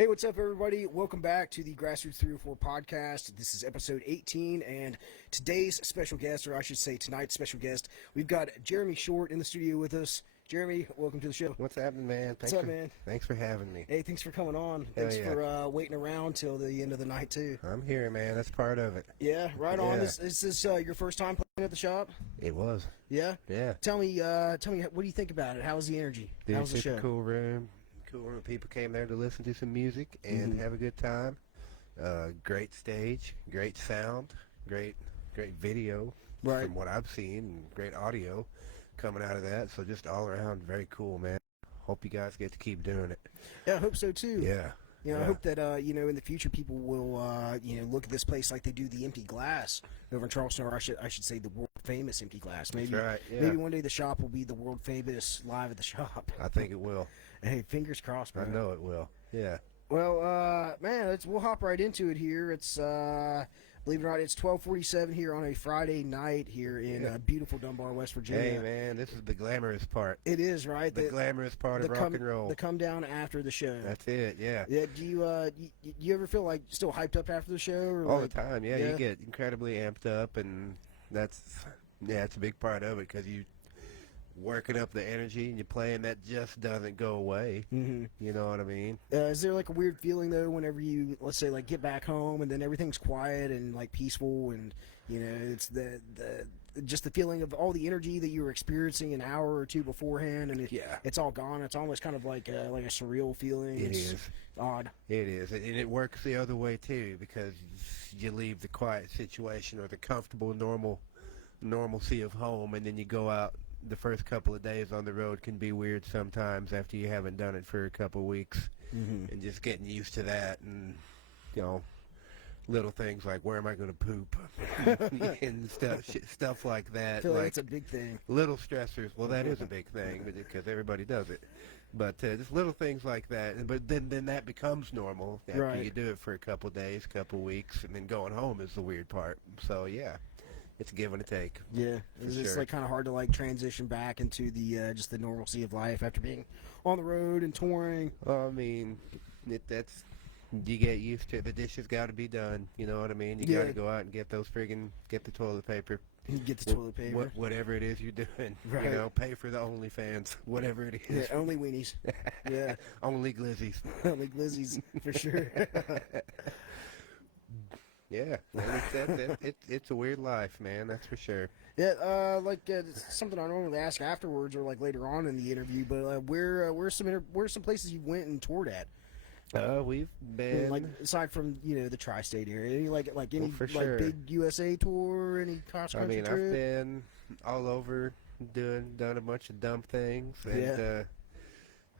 Hey, what's up, everybody? Welcome back to the Grassroots 304 podcast. This is episode 18, and today's special guest, or I should say tonight's special guest, we've got Jeremy Short in the studio with us. Jeremy, welcome to the show. What's happening, man? What's up, man? Thanks for having me. Hey, thanks for coming on. Hell Thanks yeah. for waiting around till the end of the night, too. I'm here, man. That's part of it. Yeah, right on. Yeah. Is this your first time playing at the shop? It was. Yeah? Yeah. Tell me, what do you think about it? How was the energy? Dude, How was the show? super cool room. Cool room. People came there to listen to some music and have a good time. Great stage, great sound, great video Right. from what I've seen, and great audio coming out of that. So just all around, very cool, man. Hope you guys get to keep doing it. Yeah, I hope so, too. Yeah. You know, Yeah. I hope that, in the future people will, look at this place like they do the Empty Glass over in Charleston, or I should say the world-famous Empty Glass. Maybe, That's right, yeah. Maybe one day the shop will be the world-famous Live at the Shop. I think it will. Hey, fingers crossed, bro. I know it will. Yeah. Well, man, we'll hop right into it here. It's, believe it or not, it's 12:47 here on a Friday night here in beautiful Dunbar, West Virginia. Hey, man, this is the glamorous part. It is, right? The glamorous part of rock and roll. The come down after the show. That's it, yeah. Yeah, do you ever feel like still hyped up after the show? Or All like, the time, yeah. You get incredibly amped up, and it's a big part of it because you working up the energy and you're playing that just doesn't go away. Mm-hmm. You know what I mean? Is there like a weird feeling though whenever you, let's say, like get back home and then everything's quiet and like peaceful and it's the just the feeling of all the energy that you were experiencing an hour or two beforehand and it's all gone. It's almost kind of like a surreal feeling. It's odd. It is, and it works the other way too because you leave the quiet situation or the comfortable normalcy of home, and then you go out. The first couple of days on the road can be weird sometimes after you haven't done it for a couple of weeks, and just getting used to that, and little things like where am I going to poop and stuff like that. I feel like it's a big thing. Little stressors. Well, that is a big thing because everybody does it. But just little things like that. But then that becomes normal after you do it for a couple of days, couple of weeks, and then going home is the weird part. So yeah. It's a give and a take. Yeah, it's like kind of hard to like transition back into the just the normalcy of life after being on the road and touring. I mean, you get used to it. The dishes got to be done. You know what I mean? You got to go out and get the toilet paper. Get the toilet paper. Whatever it is you're doing. Right. Pay for the OnlyFans. Whatever it is. Yeah, only weenies. Yeah. Only glizzies. Only glizzies for sure. Yeah, it's a weird life, man. That's for sure. Yeah, it's something I normally ask afterwards or like later on in the interview. But where's some places you went and toured at? We've been like aside from the tri-state area, any any sure. big USA tour, any cross country trip? I've been all over done a bunch of dumb things, and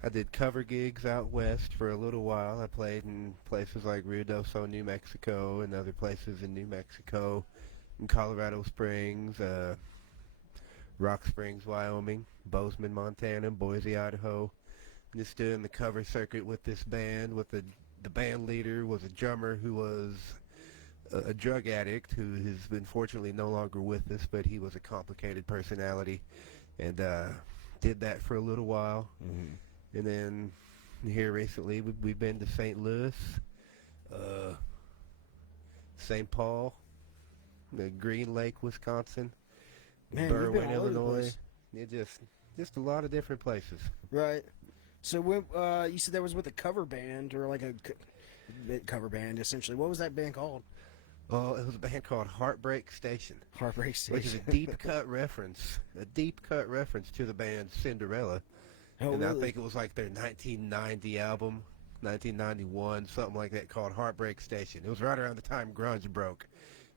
I did cover gigs out west for a little while. I played in places like Ruidoso, New Mexico, and other places in New Mexico, in Colorado Springs, Rock Springs, Wyoming, Bozeman, Montana, Boise, Idaho. Just doing the cover circuit with this band. The band leader was a drummer who was a drug addict who has been fortunately no longer with us, but he was a complicated personality, and did that for a little while. Mm-hmm. And then here recently, we've been to St. Louis, St. Paul, Green Lake, Wisconsin, Berwyn, Illinois. Just a lot of different places. Right. So when you said that was with a cover band or like a cover band, essentially, what was that band called? Oh, it was a band called Heartbreak Station. Heartbreak Station. Which is a deep cut reference to the band Cinderella. Oh, and really? I think it was like their 1990 album, 1991, something like that, called Heartbreak Station. It was right around the time grunge broke.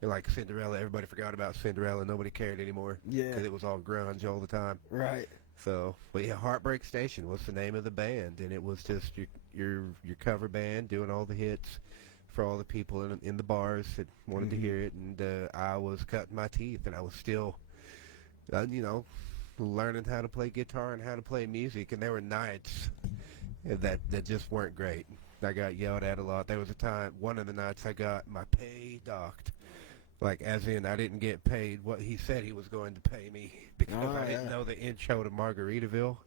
And like Cinderella, everybody forgot about Cinderella. Nobody cared anymore. Yeah. Because it was all grunge all the time. Right. So, but yeah, Heartbreak Station was the name of the band. And it was just your cover band doing all the hits for all the people in the bars that wanted to hear it. And I was cutting my teeth, and I was still, learning how to play guitar and how to play music, and there were nights that just weren't great. I got yelled at a lot. There was one of the nights I got my pay docked. Like, as in, I didn't get paid what he said he was going to pay me because I didn't know the intro to Margaritaville.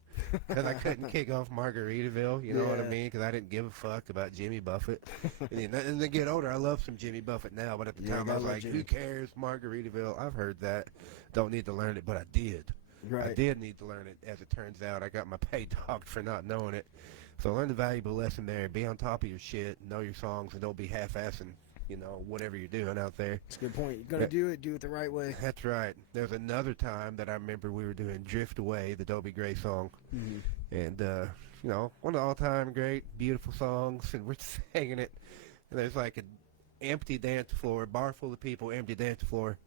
because I couldn't kick off Margaritaville, you know what I Yeah. mean? Because I didn't give a fuck about Jimmy Buffett. And then to get older, I love some Jimmy Buffett now, but at the Yeah, time I gotta was love like, Jimmy. who cares, Margaritaville? I've heard that. Don't need to learn it, but I did. I Right. did need to learn it, as it turns out. I got my pay docked for not knowing it. So learn the valuable lesson there. Be on top of your shit, know your songs, and don't be half-assing, you know, whatever you're doing out there. It's a good point. You're gonna do it the right way. That's right. There's another time that I remember we were doing Drift Away, the Dobie Gray song. Mm-hmm. And, you know, one of the all-time great, beautiful songs, and we're singing it. And there's like an empty dance floor, bar full of people, empty dance floor.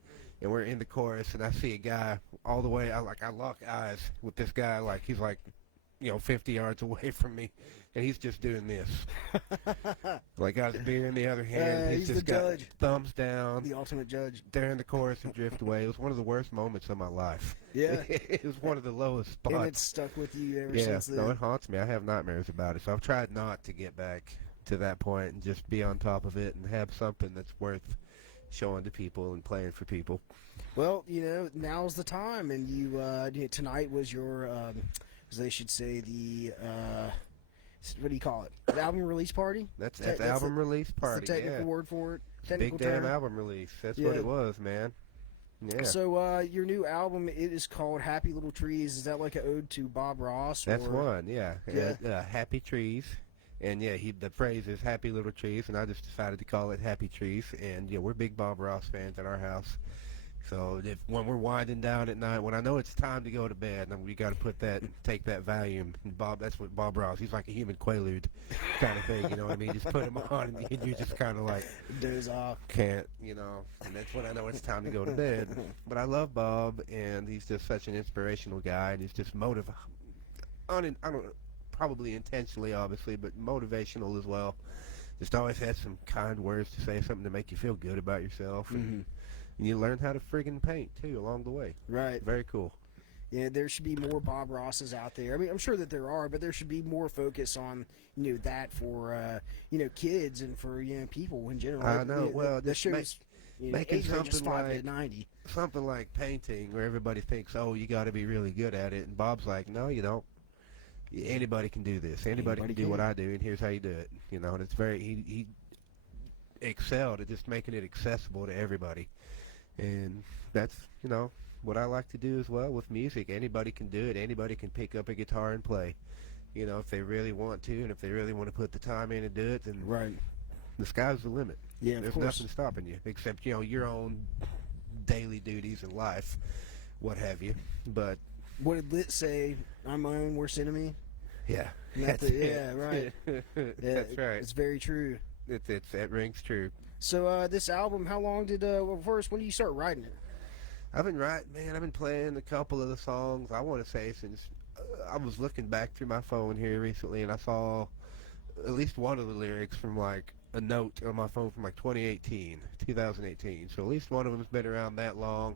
And we're in the chorus, and I see a guy all the way, I lock eyes with this guy, like he's like, you know, 50 yards away from me, and he's just doing this. Like, got his beer in the other hand. He's just the got judge. thumbs down. The ultimate judge. There in the chorus and Drift Away. It was one of the worst moments of my life. Yeah. It was one of the lowest spots. And it's stuck with you ever Yeah, since then. no, it haunts me. I have nightmares about it. So I've tried not to get back to that point and just be on top of it and have something that's worth showing to people and playing for people. Well, you know, now's the time, and tonight was your, as they should say, the what do you call it? The album release party. That's album release party. That's the technical word for it. Technical Big damn term. album release. That's what it was, man. Yeah. So your new album, it is called Happy Little Trees. Is that like an ode to Bob Ross? That's or? one, yeah. Yeah. Happy Trees. And yeah, the phrase is Happy Little Trees, and I just decided to call it Happy Trees. And yeah, we're big Bob Ross fans at our house. So when we're winding down at night, when I know it's time to go to bed, then we got to take that Valium. And that's what Bob Ross, he's like a human Quaalude kind of thing, you know what I mean? Just put him on, and you just kind of like doze off. Can't, you know, and that's when I know it's time to go to bed. But I love Bob, and he's just such an inspirational guy, and he's just I don't probably intentionally, obviously, but motivational as well. Just always had some kind words to say, something to make you feel good about yourself. And you learn how to friggin' paint, too, along the way. Right. Very cool. Yeah, there should be more Bob Rosses out there. I mean, I'm sure that there are, but there should be more focus on, you know, that for, you know, kids and for, you know, people in general. I know. Well, the just shows, you know, making age range is something 5 to like 90. something like painting, where everybody thinks, oh, you got to be really good at it, and Bob's like, no, you don't. Anybody can do this. Anybody can do what I do, and here's how you do it. You know, and it's he excelled at just making it accessible to everybody. And that's, you know, what I like to do as well with music. Anybody can do it. Anybody can pick up a guitar and play. You know, if they really want to, and if they really want to put the time in and do it, then the sky's the limit. Yeah, There's nothing stopping you, except, you know, your own daily duties in life, what have you. But what did Lit say? I'm my own worst enemy. yeah, Yeah, right. Yeah, that's right. It's very true. That rings true. So this album, how long did? Well, first, when did you start writing it? I've been writing, man. I've been playing a couple of the songs. I want to say since I was looking back through my phone here recently, and I saw at least one of the lyrics from like a note on my phone from like 2018. So at least one of them's been around that long,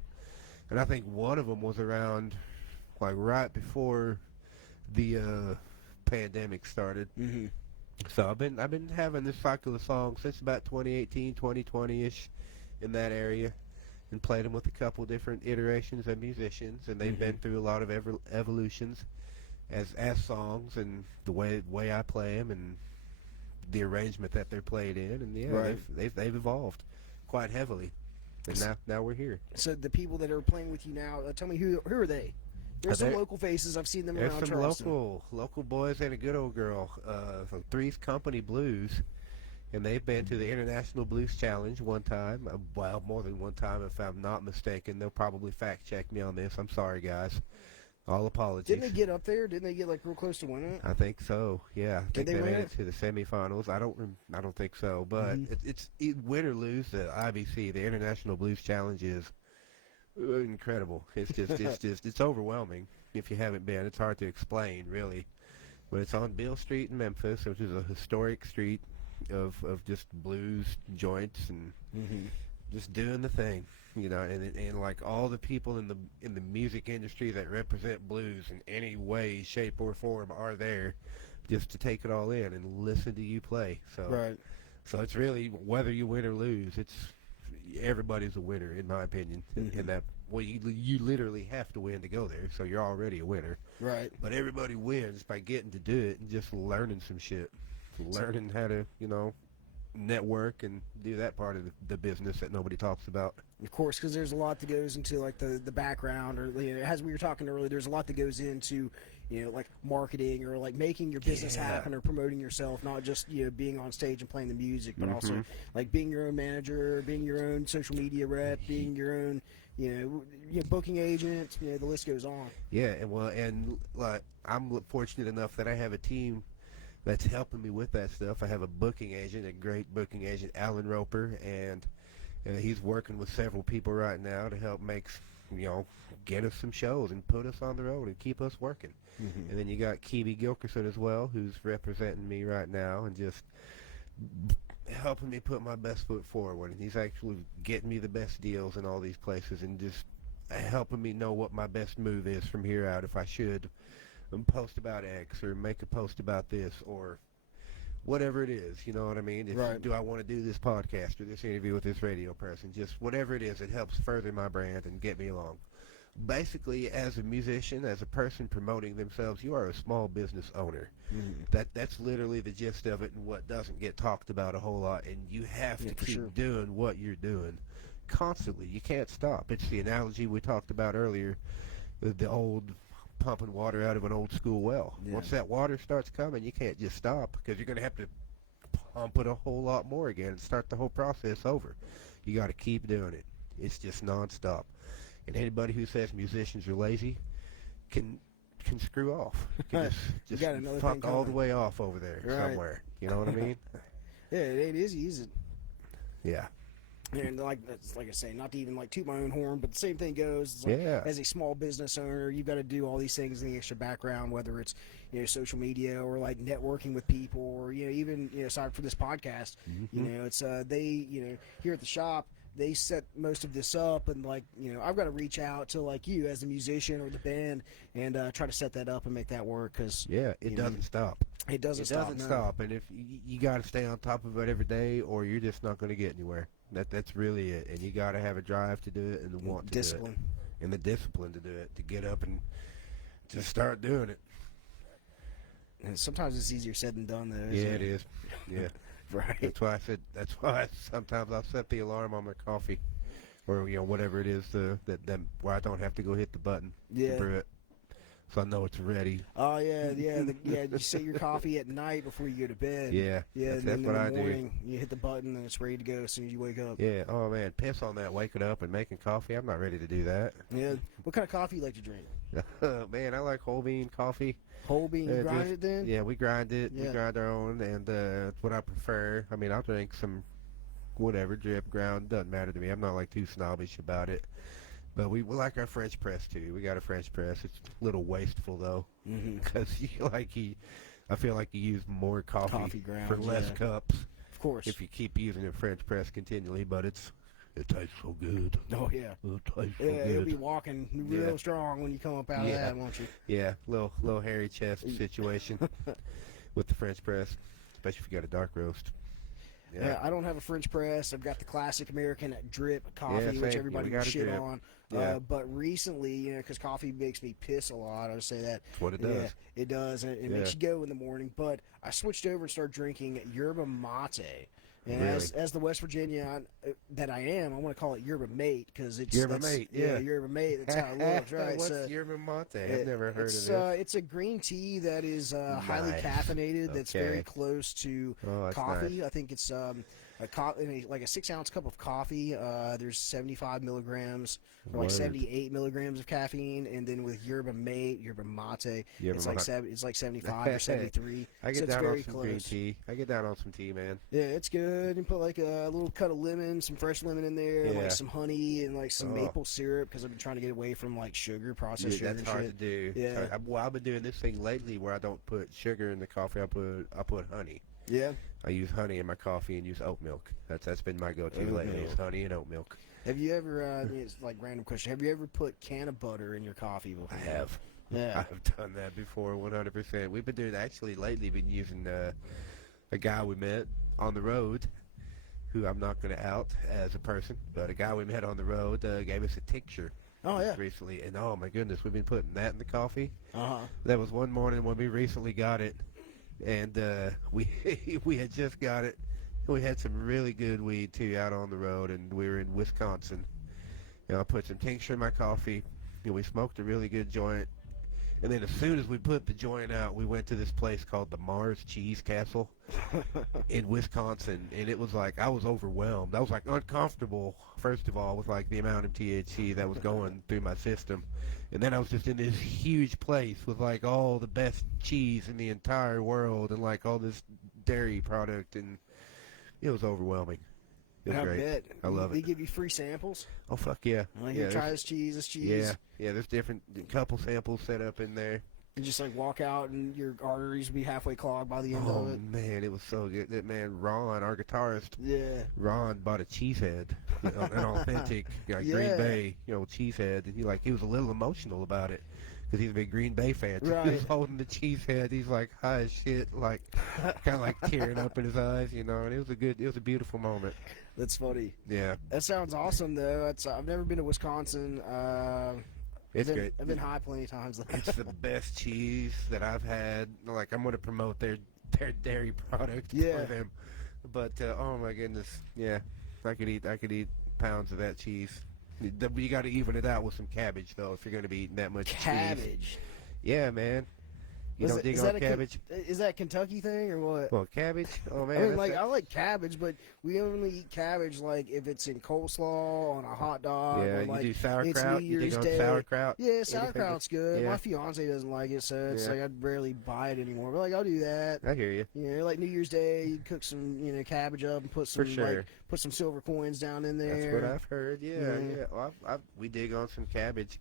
and I think one of them was around like right before the pandemic started. Mm-hmm. So I've been having this cycle of songs since about 2018, 2020-ish, in that area, and played them with a couple different iterations of musicians, and they've been through a lot of evolutions as songs, and the way I play them, and the arrangement that they're played in, and yeah, they've evolved quite heavily, and now we're here. So the people that are playing with you now, tell me who are they? There's some local faces. I've seen them There's around some Charleston. local boys and a good old girl from Three's Company Blues, and they've been to the International Blues Challenge one time. Well, more than one time, if I'm not mistaken. They'll probably fact check me on this. I'm sorry, guys. All apologies. Didn't they get up there? Didn't they get like real close to winning it? I think so. Yeah, I think they they win made it? it to the semifinals. I don't think so, but it's win or lose. The IBC, the International Blues Challenge, is incredible. It's it's overwhelming. If you haven't been, it's hard to explain, really. But it's on Beale Street in Memphis, which is a historic street of just blues joints and just doing the thing, you know. And like all the people in the music industry that represent blues in any way, shape, or form are there, just to take it all in and listen to you play. So it's really, whether you win or lose, it's everybody's a winner, in my opinion, in well, you literally have to win to go there, so you're already a winner. Right. But everybody wins by getting to do it and just learning some shit, learning how to, network and do that part of the business that nobody talks about. Of course, because there's a lot that goes into like the background, or as we were talking earlier, there's a lot that goes into like marketing or like making your business happen or promoting yourself, not just being on stage and playing the music, but also like being your own manager, being your own social media rep, being your own booking agent. The list goes on. Yeah, and like I'm fortunate enough that I have a team that's helping me with that stuff. I have a booking agent, a great booking agent, Alan Roper, and he's working with several people right now to help get us some shows and put us on the road and keep us working. And then you got Keeby Gilkerson as well, who's representing me right now and just helping me put my best foot forward. And he's actually getting me the best deals in all these places and just helping me know what my best move is from here out, if I should post about X or make a post about this or whatever it is, you know what I mean? Do I want to do this podcast or this interview with this radio person? Just whatever it is, it helps further my brand and get me along. Basically, as a musician, as a person promoting themselves, you are a small business owner. That's literally the gist of it and what doesn't get talked about a whole lot, and you have to keep doing what you're doing constantly. You can't stop. It's the analogy we talked about earlier, the old pumping water out of an old school well. Once that water starts coming, you can't just stop because you're going to have to pump it a whole lot more again and start the whole process over. You got to keep doing it. It's just nonstop. And anybody who says musicians are lazy can screw off. Can just fuck all the way off over there somewhere. You know what I mean? Yeah, it ain't easy, is it? Yeah. And like I say, not to even like toot my own horn, but the same thing goes. It's like, as a small business owner, you've got to do all these things in the extra background, whether it's social media or like networking with people, or even aside from this podcast, it's they here at the shop, they set most of this up, and like I've got to reach out to like you as a musician or the band and try to set that up and make that work, because it doesn't stop. It doesn't stop, and if you got to stay on top of it every day, or you're just not going to get anywhere. That's really it, and you got to have a drive to do it and the want to do it, and the discipline to do it, to get up and just start doing it. And sometimes it's easier said than done, though. Yeah, it is. Yeah, right. That's why sometimes I'll set the alarm on my coffee, or whatever it is that where I don't have to go hit the button to brew it. So I know it's ready. Oh yeah. You set your coffee at night before you go to bed. Yeah. That's what I do. In the morning, you hit the button and it's ready to go as soon as you wake up. Yeah. Oh man, piss on that. Waking up and making coffee. I'm not ready to do that. Yeah. What kind of coffee you like to drink? Man, I like whole bean coffee. Whole bean. You grind it then? Yeah, we grind it. Yeah. We grind our own, and that's what I prefer. I mean, I'll drink some whatever, drip, ground. Doesn't matter to me. I'm not like too snobbish about it. But we like our French press, too. We got a French press. It's a little wasteful, though, because I feel like you use more coffee grounds, for less cups. Of course. If you keep using a French press continually, but it tastes so good. Oh, yeah. It tastes so good. You'll be walking real strong when you come up out of that, won't you? Yeah, little hairy chest situation with the French press, especially if you got a dark roast. Yeah, I don't have a French press. I've got the classic American drip coffee, which everybody can shit on. But recently, because coffee makes me piss a lot, I would say that. That's what it does. Yeah, it does, and it makes you go in the morning. But I switched over and started drinking yerba mate. And as the West Virginia that I am, I want to call it yerba mate, because it's yerba mate. Yeah, yerba mate. That's how it looks, right? What's yerba mate? I've never heard of it. It's a green tea that is highly caffeinated. That's very close to coffee. Nice. I think it's like a 6-ounce cup of coffee. There's 75 milligrams, or like 78 milligrams of caffeine, and then with yerba mate, it's like 75 or 73. I get so down very on some close. green tea. I get down on some tea, man. Yeah, it's good. You put like a little cut of lemon, some fresh lemon in there, and like some honey and like some maple syrup, because I've been trying to get away from like processed sugar. That's hard to do. Yeah. I've been doing this thing lately where I don't put sugar in the coffee. I put honey. Yeah. I use honey in my coffee and use oat milk. That's been my go-to lately. Is honey and oat milk. Have you ever? It's like a random question. Have you ever put can of butter in your coffee before? I have. Yeah. I've done that before, 100%. We've been doing lately. Been using a guy we met on the road, who I'm not going to out as a person, but a guy we met on the road gave us a tincture Oh, yeah. recently, and oh my goodness, we've been putting that in the coffee. Uh-huh. That was one morning when we recently got it, and we we had just got it. We had some really good weed too out on the road, and we were in Wisconsin. I put some tincture in my coffee, and we smoked a really good joint. And then as soon as we put the joint out, we went to this place called the Mars Cheese Castle in Wisconsin, and it was like I was overwhelmed. I was like uncomfortable, first of all, with like the amount of THC that was going through my system. And then I was just in this huge place with like all the best cheese in the entire world and like all this dairy product, and it was overwhelming. It was great. Bet. I love They it. give you free samples. Oh, fuck yeah. Like, Yeah, try this cheese, this cheese. yeah, there's different couple samples set up in there. You just like walk out and your arteries will be halfway clogged by the end Oh, of it. man, it was so good. That man, Ron, our guitarist, Yeah. Ron bought a cheesehead, an authentic like Yeah. Green Bay, cheesehead, and he was a little emotional about it because he's a big Green Bay fan. So Right. he was holding the cheesehead. He's like high as shit, like kind of like tearing up in his eyes, And it was a beautiful moment. That's funny. Yeah, That sounds awesome, though. I've never been to Wisconsin. it's great. I've been high plenty of times. It's the best cheese that I've had. Like I'm going to promote their dairy product Yeah. for them. But oh my goodness, yeah, I could eat pounds of that cheese. You got to even it out with some cabbage though if you're going to be eating that much cheese. Cabbage. Yeah, man. You don't dig Is on that cabbage? Is that a Kentucky thing or what? Well, cabbage. Oh man. I mean, like I like cabbage, but we only eat cabbage like if it's in coleslaw on a hot dog. yeah, or, like, you do it's sauerkraut. New You dig Year's on Day. sauerkraut. Yeah, Anything sauerkraut's good. yeah. My fiance doesn't like it, so it's Yeah. like I'd rarely buy it anymore. But like I'll do that. I hear you. Like New Year's Day, you cook some cabbage up and put some For sure. put some silver coins down in there. That's what I've heard. Yeah, Mhm. yeah. Well, we dig on some cabbage.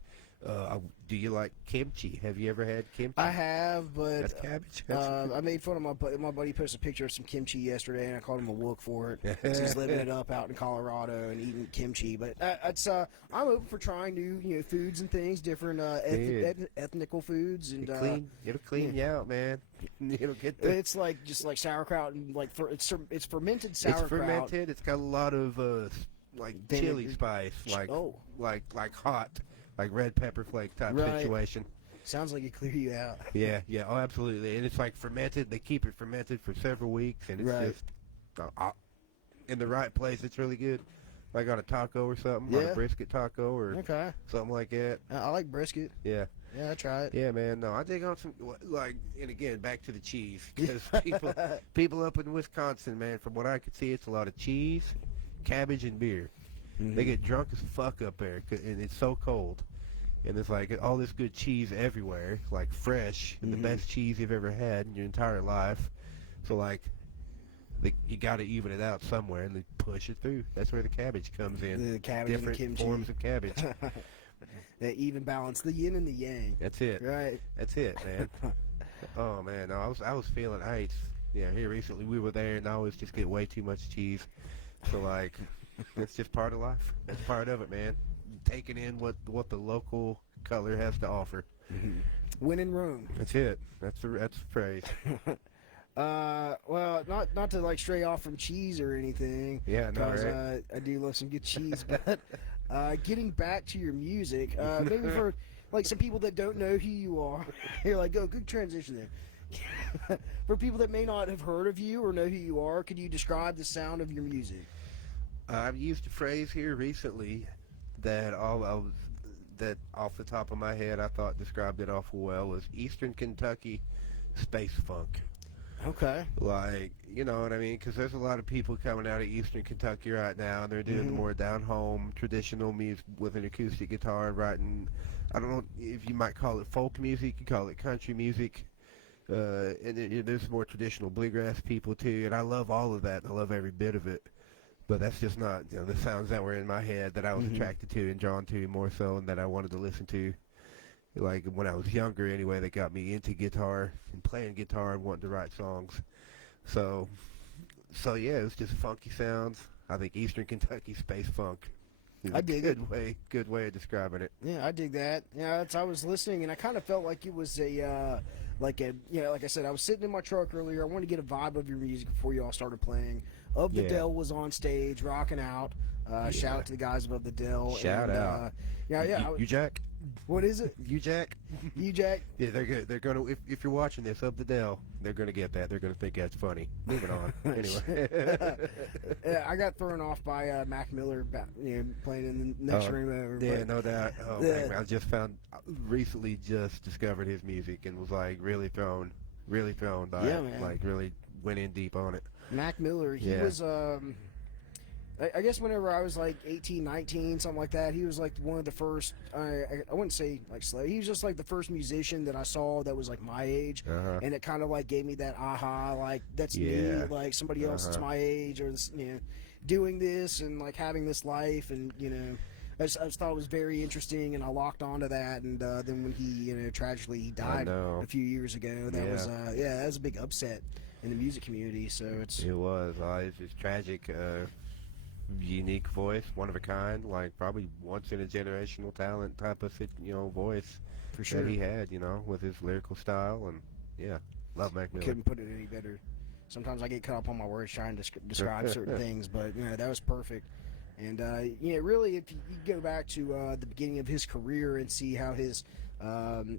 Do you like kimchi? Have you ever had kimchi? I have, but That's cabbage. I made fun of my buddy. Posted a picture of some kimchi yesterday, and I called him a wook for it. 'Cause he's living it up out in Colorado and eating kimchi. But I'm open for trying new foods and things, different ethnical foods, and It'll clean you out, man. It'll get the. it's like just like sauerkraut and like it's fermented sauerkraut. It's fermented. It's got a lot of like chili spice, like hot, like red pepper flake type Right. situation. Sounds like it clear you out. Yeah, oh, absolutely. And it's like fermented. They keep it fermented for several weeks, and it's Right. just in the right place. It's really good. Like on a taco or something, on Yeah. a brisket taco or Okay, something like that. I like brisket. Yeah. Yeah, I try it. Yeah, man. No, I dig on some and again, back to the cheese because people up in Wisconsin, man. From what I could see, it's a lot of cheese, cabbage, and beer. Mm-hmm. They get drunk as fuck up there, and it's so cold. And there's like all this good cheese everywhere, like fresh, and the best cheese you've ever had in your entire life. So like, you got to even it out somewhere, and they push it through. That's where the cabbage comes in. The cabbage and Different the kimchi. forms of cabbage. That even balance, the yin and the yang. That's it. Right. That's it, man. Oh man, no, I was feeling here recently we were there, and I always just get way too much cheese. So like, it's just part of life. That's part of it, man. Taking in what the local color has to offer. When in Rome. That's it. That's the phrase. Well, not to like stray off from cheese or anything. Yeah, no, Because right? I do love some good cheese. But getting back to your music, maybe for like some people that don't know who you are, you're like, oh, good transition there. For people that may not have heard of you or know who you are, could you describe the sound of your music? I've used a phrase here recently that that off the top of my head I thought described it awful well was Eastern Kentucky space funk. Okay. Like, you know what I mean? Because there's a lot of people coming out of Eastern Kentucky right now, and they're doing the more down-home, traditional music with an acoustic guitar, writing, I don't know if you might call it folk music, you call it country music, and there's more traditional bluegrass people, too, and I love all of that. I love every bit of it. But that's just not, the sounds that were in my head that I was attracted to and drawn to more so, and that I wanted to listen to. Like when I was younger anyway, that got me into guitar and playing guitar and wanting to write songs. So yeah, it was just funky sounds. I think Eastern Kentucky space funk is I dig a good way of describing it. Yeah, I dig that. Yeah, I was listening, and I kind of felt like it was like I said, I was sitting in my truck earlier. I wanted to get a vibe of your music before you all started playing. Of the Dell was on stage rocking out. Shout out to the guys of the Dell. Shout out. You Jack. What is it? You Jack. You Jack. Yeah, they're good. They're gonna. If you're watching this, of the Dell, they're gonna get that. They're gonna think that's funny. Moving on. Anyway. Yeah, I got thrown off by Mac Miller, playing in the next room over. Yeah, no doubt. Oh, man, I recently just discovered his music and was like really thrown by it. Man. Like really went in deep on it. Mac Miller, he was I guess whenever I was like 18, 19, something like that, he was like one of the first, I wouldn't say like he was just like the first musician that I saw that was like my age, and it kind of like gave me that aha, like that's me, like somebody else that's my age, or this, doing this and like having this life, and I just thought it was very interesting, and I locked onto that, and then when he tragically died a few years ago, that was that was a big upset in the music community. So it was it's tragic. Unique voice, one of a kind, like probably once in a generational talent type of voice for sure that he had, with his lyrical style, and love Mac Miller. Couldn't put it any better. Sometimes I get caught up on my words trying to describe certain things, but that was perfect. And really, if you go back to the beginning of his career and see how his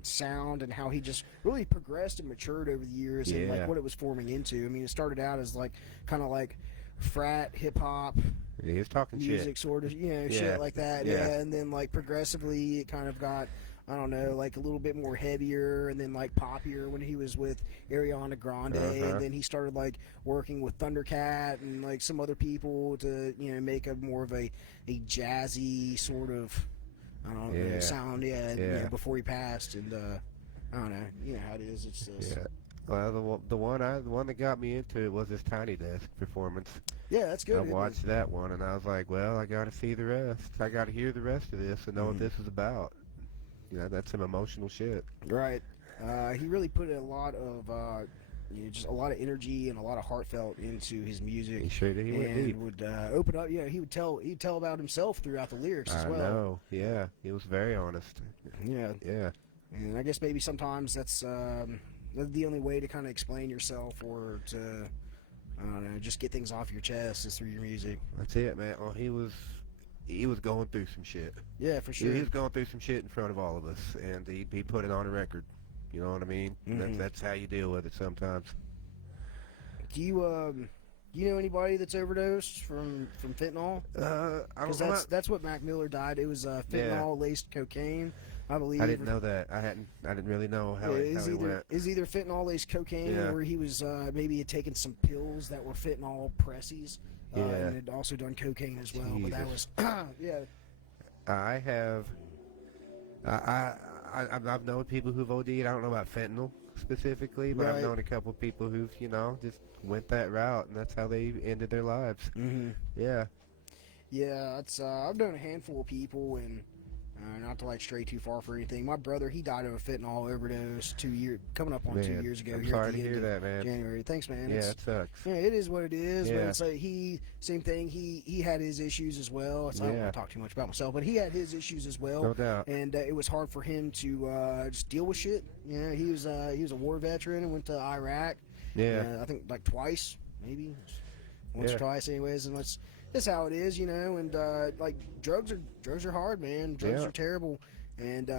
sound and how he just really progressed and matured over the years, and like what it was forming into. I mean, it started out as like kind of like frat hip hop. He was talking music, sort of, shit like that. Yeah, and then like progressively, it kind of got, I don't know, like a little bit more heavier, and then like poppier when he was with Ariana Grande, and then he started like working with Thundercat and like some other people to make a more of a jazzy sort of, I don't know, sound. Before he passed, and I don't know, you know how it is. It's just. Yeah. Well, the one that got me into it was his Tiny Desk performance. Yeah, that's good. I watched that one, and I was like, well, I got to see the rest. I got to hear the rest of this and know what this is about. That's some emotional shit. Right. He really put a lot of just a lot of energy and a lot of heartfelt into his music. He sure did. He went deep. Would open up. Yeah, he'd tell about himself throughout the lyrics as well. I know. Yeah, he was very honest. Yeah. Yeah. And I guess maybe sometimes that's the only way to kind of explain yourself, or to, I don't know, just get things off your chest, is through your music. That's it, man. Well, he was going through some shit. Yeah, for sure. He was going through some shit in front of all of us, and he put it on a record. You know what I mean? That's how you deal with it sometimes. Do you know anybody that's overdosed from fentanyl? Because that's what Mac Miller died. It was fentanyl laced cocaine, I believe. I didn't know that. I didn't really know how he went. Is either fentanyl laced cocaine, or he was maybe had taken some pills that were fentanyl pressies, and had also done cocaine as well. Jesus. But that was I have. I've known people who've OD'd. I don't know about fentanyl specifically, but I've known a couple people who've just went that route, and that's how they ended their lives. Yeah. It's I've known a handful of people, and not to like stray too far for anything. My brother, he died of a fentanyl overdose coming up on 2 years ago. I'm sorry to hear that, man. January. Thanks, man. Yeah, it sucks. Yeah, it is what it is. But it's like same thing. He had his issues as well. So I don't want to talk too much about myself, but he had his issues as well. No doubt. And it was hard for him to just deal with shit. Yeah, he was a war veteran and went to Iraq. Yeah. I think like twice, maybe once or twice, anyways, and that's how it is, and like drugs are hard, man. Drugs are terrible, and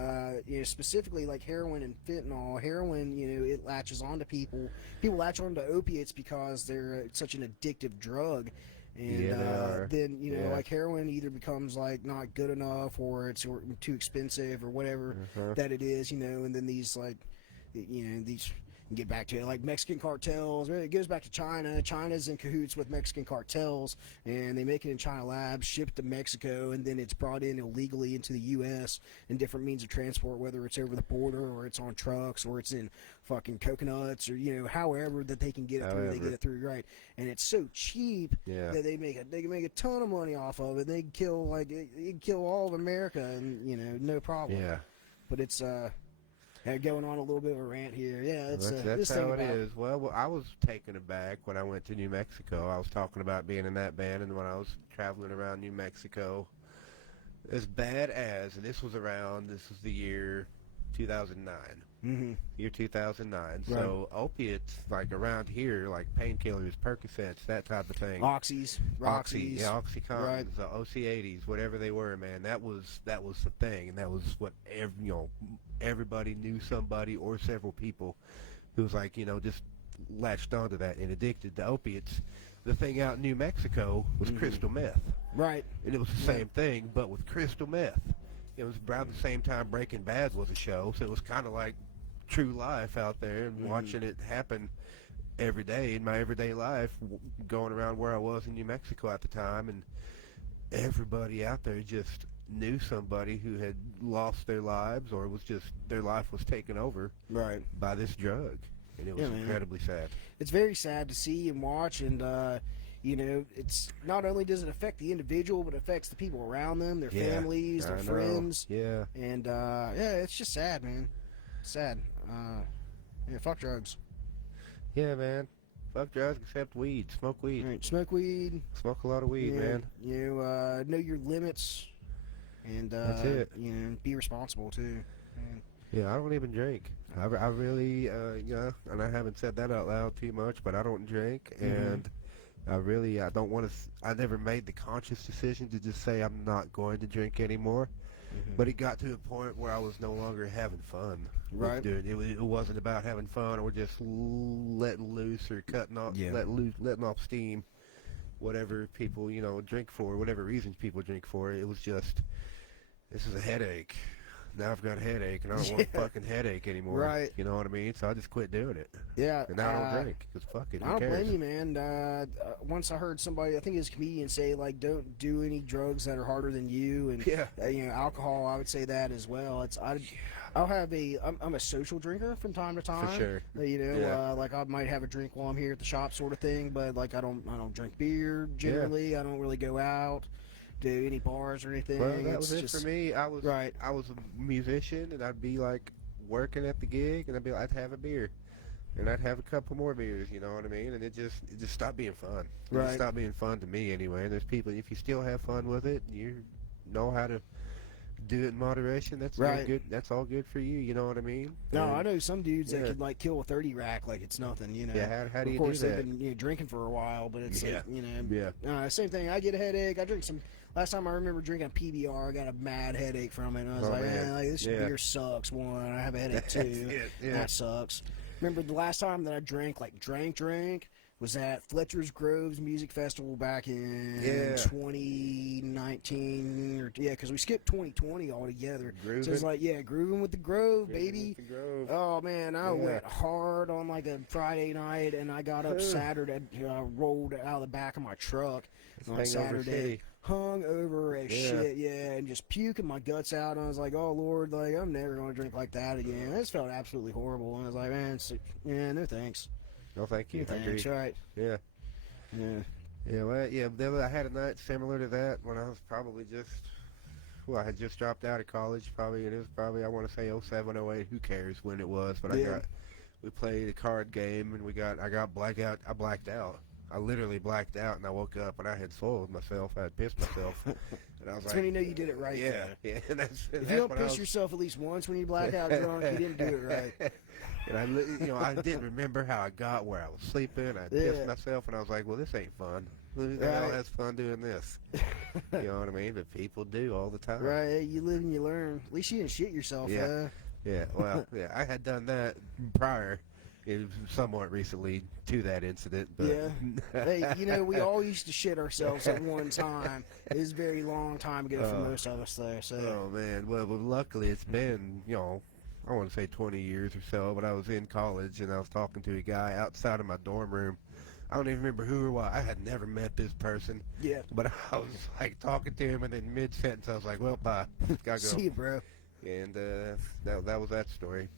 specifically like heroin and fentanyl. Heroin, it latches onto people. People latch onto opiates because they're such an addictive drug, and then like heroin either becomes like not good enough, or it's too expensive, or whatever that it is, and then these like these. Get back to it, like Mexican cartels. It goes back to China. China's in cahoots with Mexican cartels, and they make it in China labs, ship it to Mexico, and then it's brought in illegally into the U.S. in different means of transport, whether it's over the border, or it's on trucks, or it's in fucking coconuts, or however that they can get it through, they get it through, right? And it's so cheap that they can make a ton of money off of it. They can kill all of America, and no problem. Yeah, but it's going on a little bit of a rant here. Yeah, that's how it is. Well, I was taken aback when I went to New Mexico. I was talking about being in that band, and when I was traveling around New Mexico, as bad as, and this was the year 2009. year 2009. So opiates, like around here, like painkillers, Percocets, that type of thing. Oxys, Roxys. Yeah, Oxycontins, the OC80s, whatever they were, man. That was the thing, and that was what everybody knew somebody or several people who was like, just latched onto that and addicted to opiates. The thing out in New Mexico was crystal meth. Right. And it was the same thing, but with crystal meth. It was around the same time Breaking Bad was a show, so it was kind of like true life out there, and watching it happen every day in my everyday life, going around where I was in New Mexico at the time, and everybody out there just knew somebody who had lost their lives or was just their life was taken over by this drug, and it was incredibly sad. It's very sad to see and watch, and it's not only does it affect the individual, but it affects the people around them, their families, their friends. Yeah. And it's just sad, man. Sad. Fuck drugs. Yeah, man. Fuck drugs except weed. Smoke weed. Right. Smoke weed. Smoke a lot of weed, man. Know your limits, and that's it. Be responsible too. Man. Yeah, I don't even drink. I really, and I haven't said that out loud too much, but I don't drink, and I don't want to. I never made the conscious decision to just say I'm not going to drink anymore. But it got to a point where I was no longer having fun. Right. Dude, it wasn't about having fun or just letting loose or cutting off, letting off steam, whatever people, drink for, whatever reasons people drink for. It was just, this is a headache. Now I've got a headache, and I don't want a fucking headache anymore. Right. You know what I mean? So I just quit doing it. Yeah. And now I don't drink, because fuck it, who I don't cares? blame you, man. Once I heard somebody, I think it was a comedian, say, like, don't do any drugs that are harder than you. And, alcohol, I would say that as well. I'm a social drinker from time to time. For sure. Like I might have a drink while I'm here at the shop sort of thing, but, like, I don't drink beer generally. Yeah. I don't really go out to any bars or anything. Well, that was it for me. I was a musician, and I'd be like working at the gig, and I'd have a beer, and I'd have a couple more beers. You know what I mean? And it just stopped being fun. It stopped being fun to me anyway. And there's people, if you still have fun with it, you know how to do it in moderation. That's good. That's all good for you. You know what I mean? No, I know some dudes that could like kill a 30 rack like it's nothing. Yeah. How do you do that? Of course, they've been drinking for a while, but it's same thing. I get a headache. I drink some. Last time I remember drinking a PBR, I got a mad headache from it. And I was this beer sucks. One, I have a headache too. That sucks. Remember the last time that I drank was at Fletcher's Grove's Music Festival back in 2019. Because we skipped 2020 altogether. Grooving. So it's like, grooving with the Grove, baby. With the Grove. Oh, man, I went hard on like a Friday night, and I got up Saturday, rolled out of the back of my truck on Saturday. Hung over as shit, and just puking my guts out. And I was like, oh, Lord, like, I'm never going to drink like that again. I just felt absolutely horrible. And I was like, man, no thanks. No, thank you. Thanks, right. Yeah. Well, I had a night similar to that when I was probably I had just dropped out of college. I want to say 07, 08. Who cares when it was? But we played a card game, and I blacked out. I literally blacked out, and I woke up, and I had soiled myself. I had pissed myself. And I was that's when you know you did it right. Yeah. If you don't piss yourself at least once when you black out drunk, you didn't do it right. And I didn't remember how I got where I was sleeping. I pissed myself, and I was like, well, this ain't fun. Who the hell has fun doing this? You know what I mean? But people do all the time. Right. You live and you learn. At least you didn't shit yourself. Yeah. Well, I had done that prior. It was somewhat recently to that incident. But Hey, we all used to shit ourselves at one time. It was a very long time ago for most of us there. So. Oh, man. Well, luckily it's been, I want to say 20 years or so, but I was in college, and I was talking to a guy outside of my dorm room. I don't even remember who or what. I had never met this person. Yeah. But I was, like, talking to him, and then mid-sentence I was like, well, bye. Gotta go. See you, bro. And that was that story.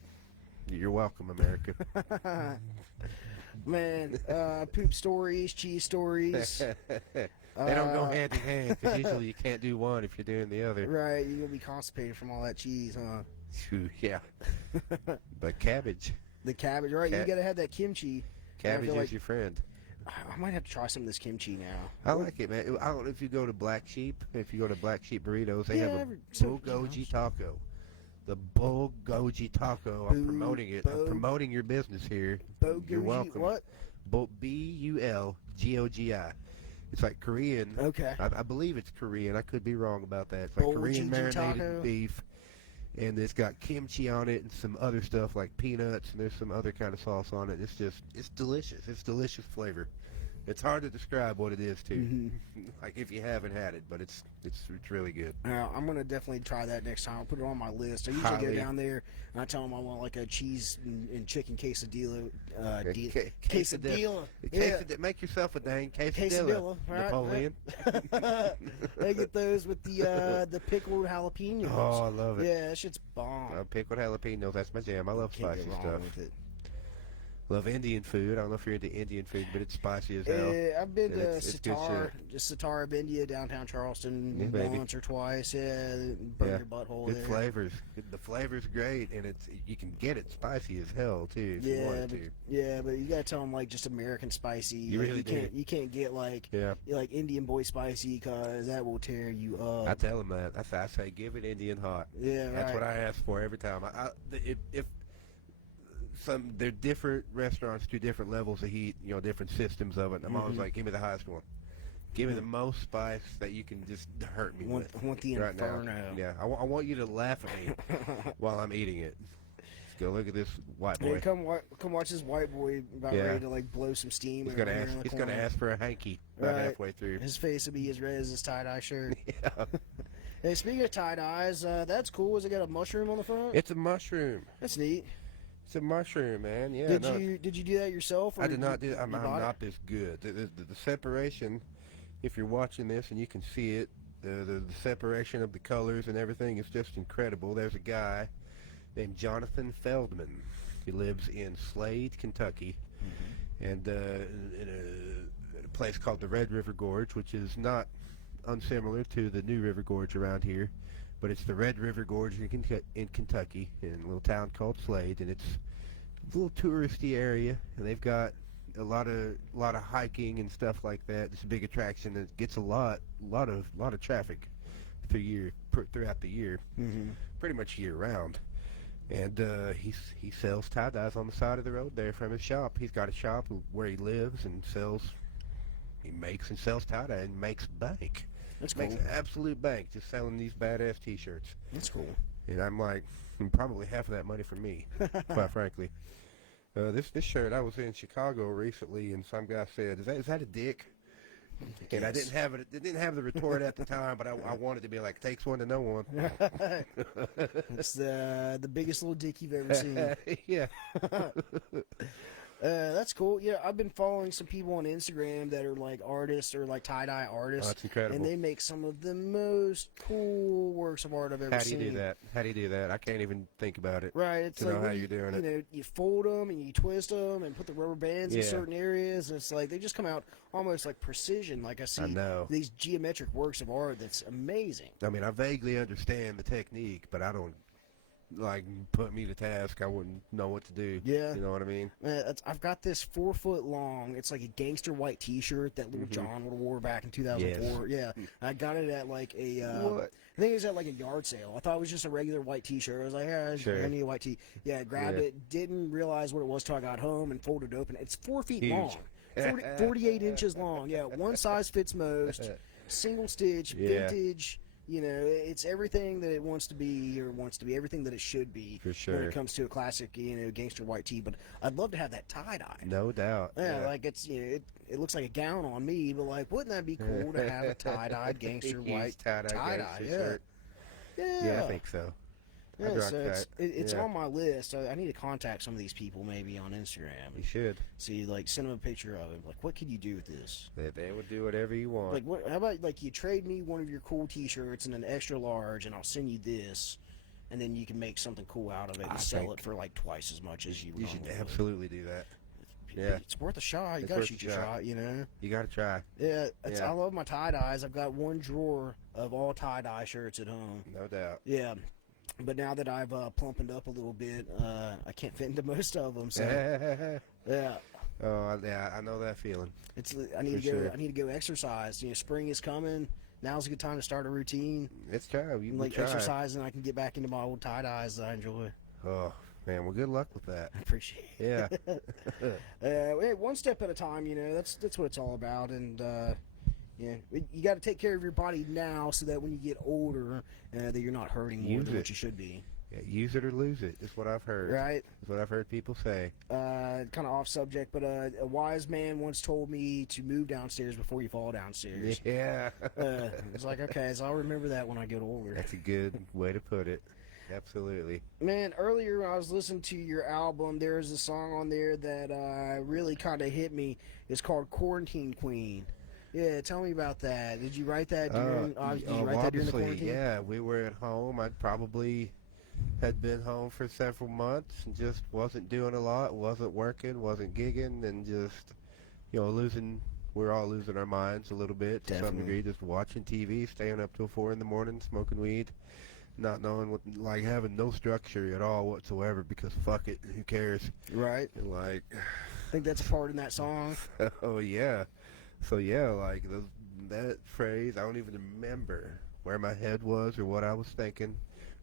You're welcome, America. Man, poop stories, cheese stories. They don't go hand in hand, because usually you can't do one if you're doing the other. Right, you're going to be constipated from all that cheese, huh? Yeah. But cabbage. The cabbage, right? You got to have that kimchi. Cabbage is your friend. I might have to try some of this kimchi now. I like it, man. I don't know if you go to Black Sheep. If you go to Black Sheep Burritos, they have a bulgogi taco. The Bulgogi Taco. I'm promoting it. I'm promoting your business here. You're welcome. What? Bulgogi. It's like Korean. Okay. I believe it's Korean. I could be wrong about that. It's like Korean marinated beef. And it's got kimchi on it and some other stuff like peanuts. And there's some other kind of sauce on it. It's delicious. It's delicious flavor. It's hard to describe what it is, too. Mm-hmm. Like, if you haven't had it, but it's really good. I'm going to definitely try that next time. I'll put it on my list. I usually go down there, and I tell them I want, like, a cheese and chicken quesadilla. Quesadilla. Yeah. Make yourself a dang quesadilla, right? Napoleon. They get those with the pickled jalapenos. Oh, I love it. Yeah, that shit's bomb. Pickled jalapenos, that's my jam. I love spicy stuff. With it. Love Indian food. I don't know if you're into Indian food, but it's spicy as hell. Yeah, I've been to Sitar of India, downtown Charleston, once or twice. Yeah, burn your butthole good there. Flavors. The flavor's great, and you can get it spicy as hell too. If you want to. Yeah, but you gotta tell them like just American spicy. You really do. You can't get like Indian boy spicy because that will tear you up. I tell them that. I say give it Indian hot. Yeah, that's what I ask for every time. They're different restaurants do different levels of heat, different systems of it. I'm always like, give me the highest one. Give me the most spice that you can just hurt me with. I want the right inferno. Now. Yeah, I want you to laugh at me while I'm eating it. Let's go look at this white boy. Hey, come watch this white boy about ready to like blow some steam. He's gonna ask for a hanky about halfway through. His face will be as red as his tie-dye shirt. Yeah. Hey, speaking of tie-dyes, that's cool. Has it got a mushroom on the front? It's a mushroom. That's neat. It's a mushroom, man. Yeah. Did you do that yourself? Or I did not do. I'm not this good. The separation, if you're watching this and you can see it, the separation of the colors and everything is just incredible. There's a guy named Jonathan Feldman. He lives in Slade, Kentucky, and in a place called the Red River Gorge, which is not unsimilar to the New River Gorge around here. But it's the Red River Gorge in Kentucky, in a little town called Slade, and it's a little touristy area, and they've got a lot of hiking and stuff like that. It's a big attraction that gets a lot of traffic throughout the year, pretty much year round. And he sells tie-dyes on the side of the road there from his shop. He's got a shop where he lives and he makes and sells tie-dye and makes bank. That's cool. Makes absolute bank just selling these badass T-shirts. That's cool. And I'm like, probably half of that money for me, quite frankly. This shirt, I was in Chicago recently, and some guy said, "Is that a dick?" And I didn't have it. It didn't have the retort at the time, but I wanted to be like, "Takes one to know one." That's the biggest little dick you've ever seen. Yeah. That's cool. Yeah, I've been following some people on Instagram that are like artists or like tie-dye artists. Oh, that's incredible. And they make some of the most cool works of art I've ever seen. How do you do that? I can't even think about it. Right. It's to like know how you're doing it. You fold them and you twist them and put the rubber bands in certain areas. And it's like they just come out almost like precision. Like I see these geometric works of art that's amazing. I mean, I vaguely understand the technique, but I don't. Like, put me to task, I wouldn't know what to do. Yeah. You know what I mean? I've got this 4 foot long, it's like a gangster white t-shirt that Little John would have wore back in 2004. Yes. Yeah. I got it at like a, I think it was at like a yard sale. I thought it was just a regular white t-shirt. I was like, I need a white tee. Yeah, grabbed it, didn't realize what it was till I got home and folded it open. It's 4 feet long. 48 inches long. Yeah, one size fits most. Single stitch, vintage. You know, it's everything that it wants to be everything that it should be. For sure. When it comes to a classic, gangster white tee. But I'd love to have that tie-dye. No doubt. Yeah, like it's, it looks like a gown on me, but like, wouldn't that be cool to have a tie-dyed gangster white tie-dye? Shirt. Yeah, I think so. Yeah, so it's on my list. I need to contact some of these people maybe on Instagram. You should. See, like, send them a picture of it. Like, what could you do with this? They would do whatever you want. Like, how about, like, you trade me one of your cool T-shirts and an extra large, and I'll send you this, and then you can make something cool out of it and sell it for, like, twice as much as you would. You should absolutely do that. Yeah. It's worth a shot. You got to shoot your shot, You got to try. Yeah, I love my tie-dyes. I've got one drawer of all tie-dye shirts at home. No doubt. Yeah. But now that I've plumpened up a little bit, I can't fit into most of them. So, yeah. Oh yeah, I know that feeling. I need to go exercise. Spring is coming. now's a good time to start a routine. It's time. You Like try. exercise, and I can get back into my old tie-dyes that I enjoy. Oh, man, well, good luck with that. I appreciate it. Yeah. Hey, one step at a time, that's what it's all about. And, yeah, you got to take care of your body now so that when you get older, that you're not hurting more than what you should be. Yeah, use it or lose it. Is what I've heard. Right. Is what I've heard people say. Kind of off subject, but a wise man once told me to move downstairs before you fall downstairs. Yeah. It's like, okay, so I'll remember that when I get older. That's a good way to put it. Absolutely. Man, earlier when I was listening to your album, there was a song on there that really kind of hit me. It's called Quarantine Queen. Yeah, tell me about that. Did you write that during, the quarantine? Yeah, we were at home. I'd probably had been home for several months and just wasn't doing a lot, wasn't working, wasn't gigging, and just, we're all losing our minds a little bit to some degree, just watching TV, staying up till 4 in the morning, smoking weed, not knowing what, like having no structure at all whatsoever because fuck it, who cares? Right. And I think that's a part in that song. Oh, yeah. So, yeah, that phrase, I don't even remember where my head was or what I was thinking,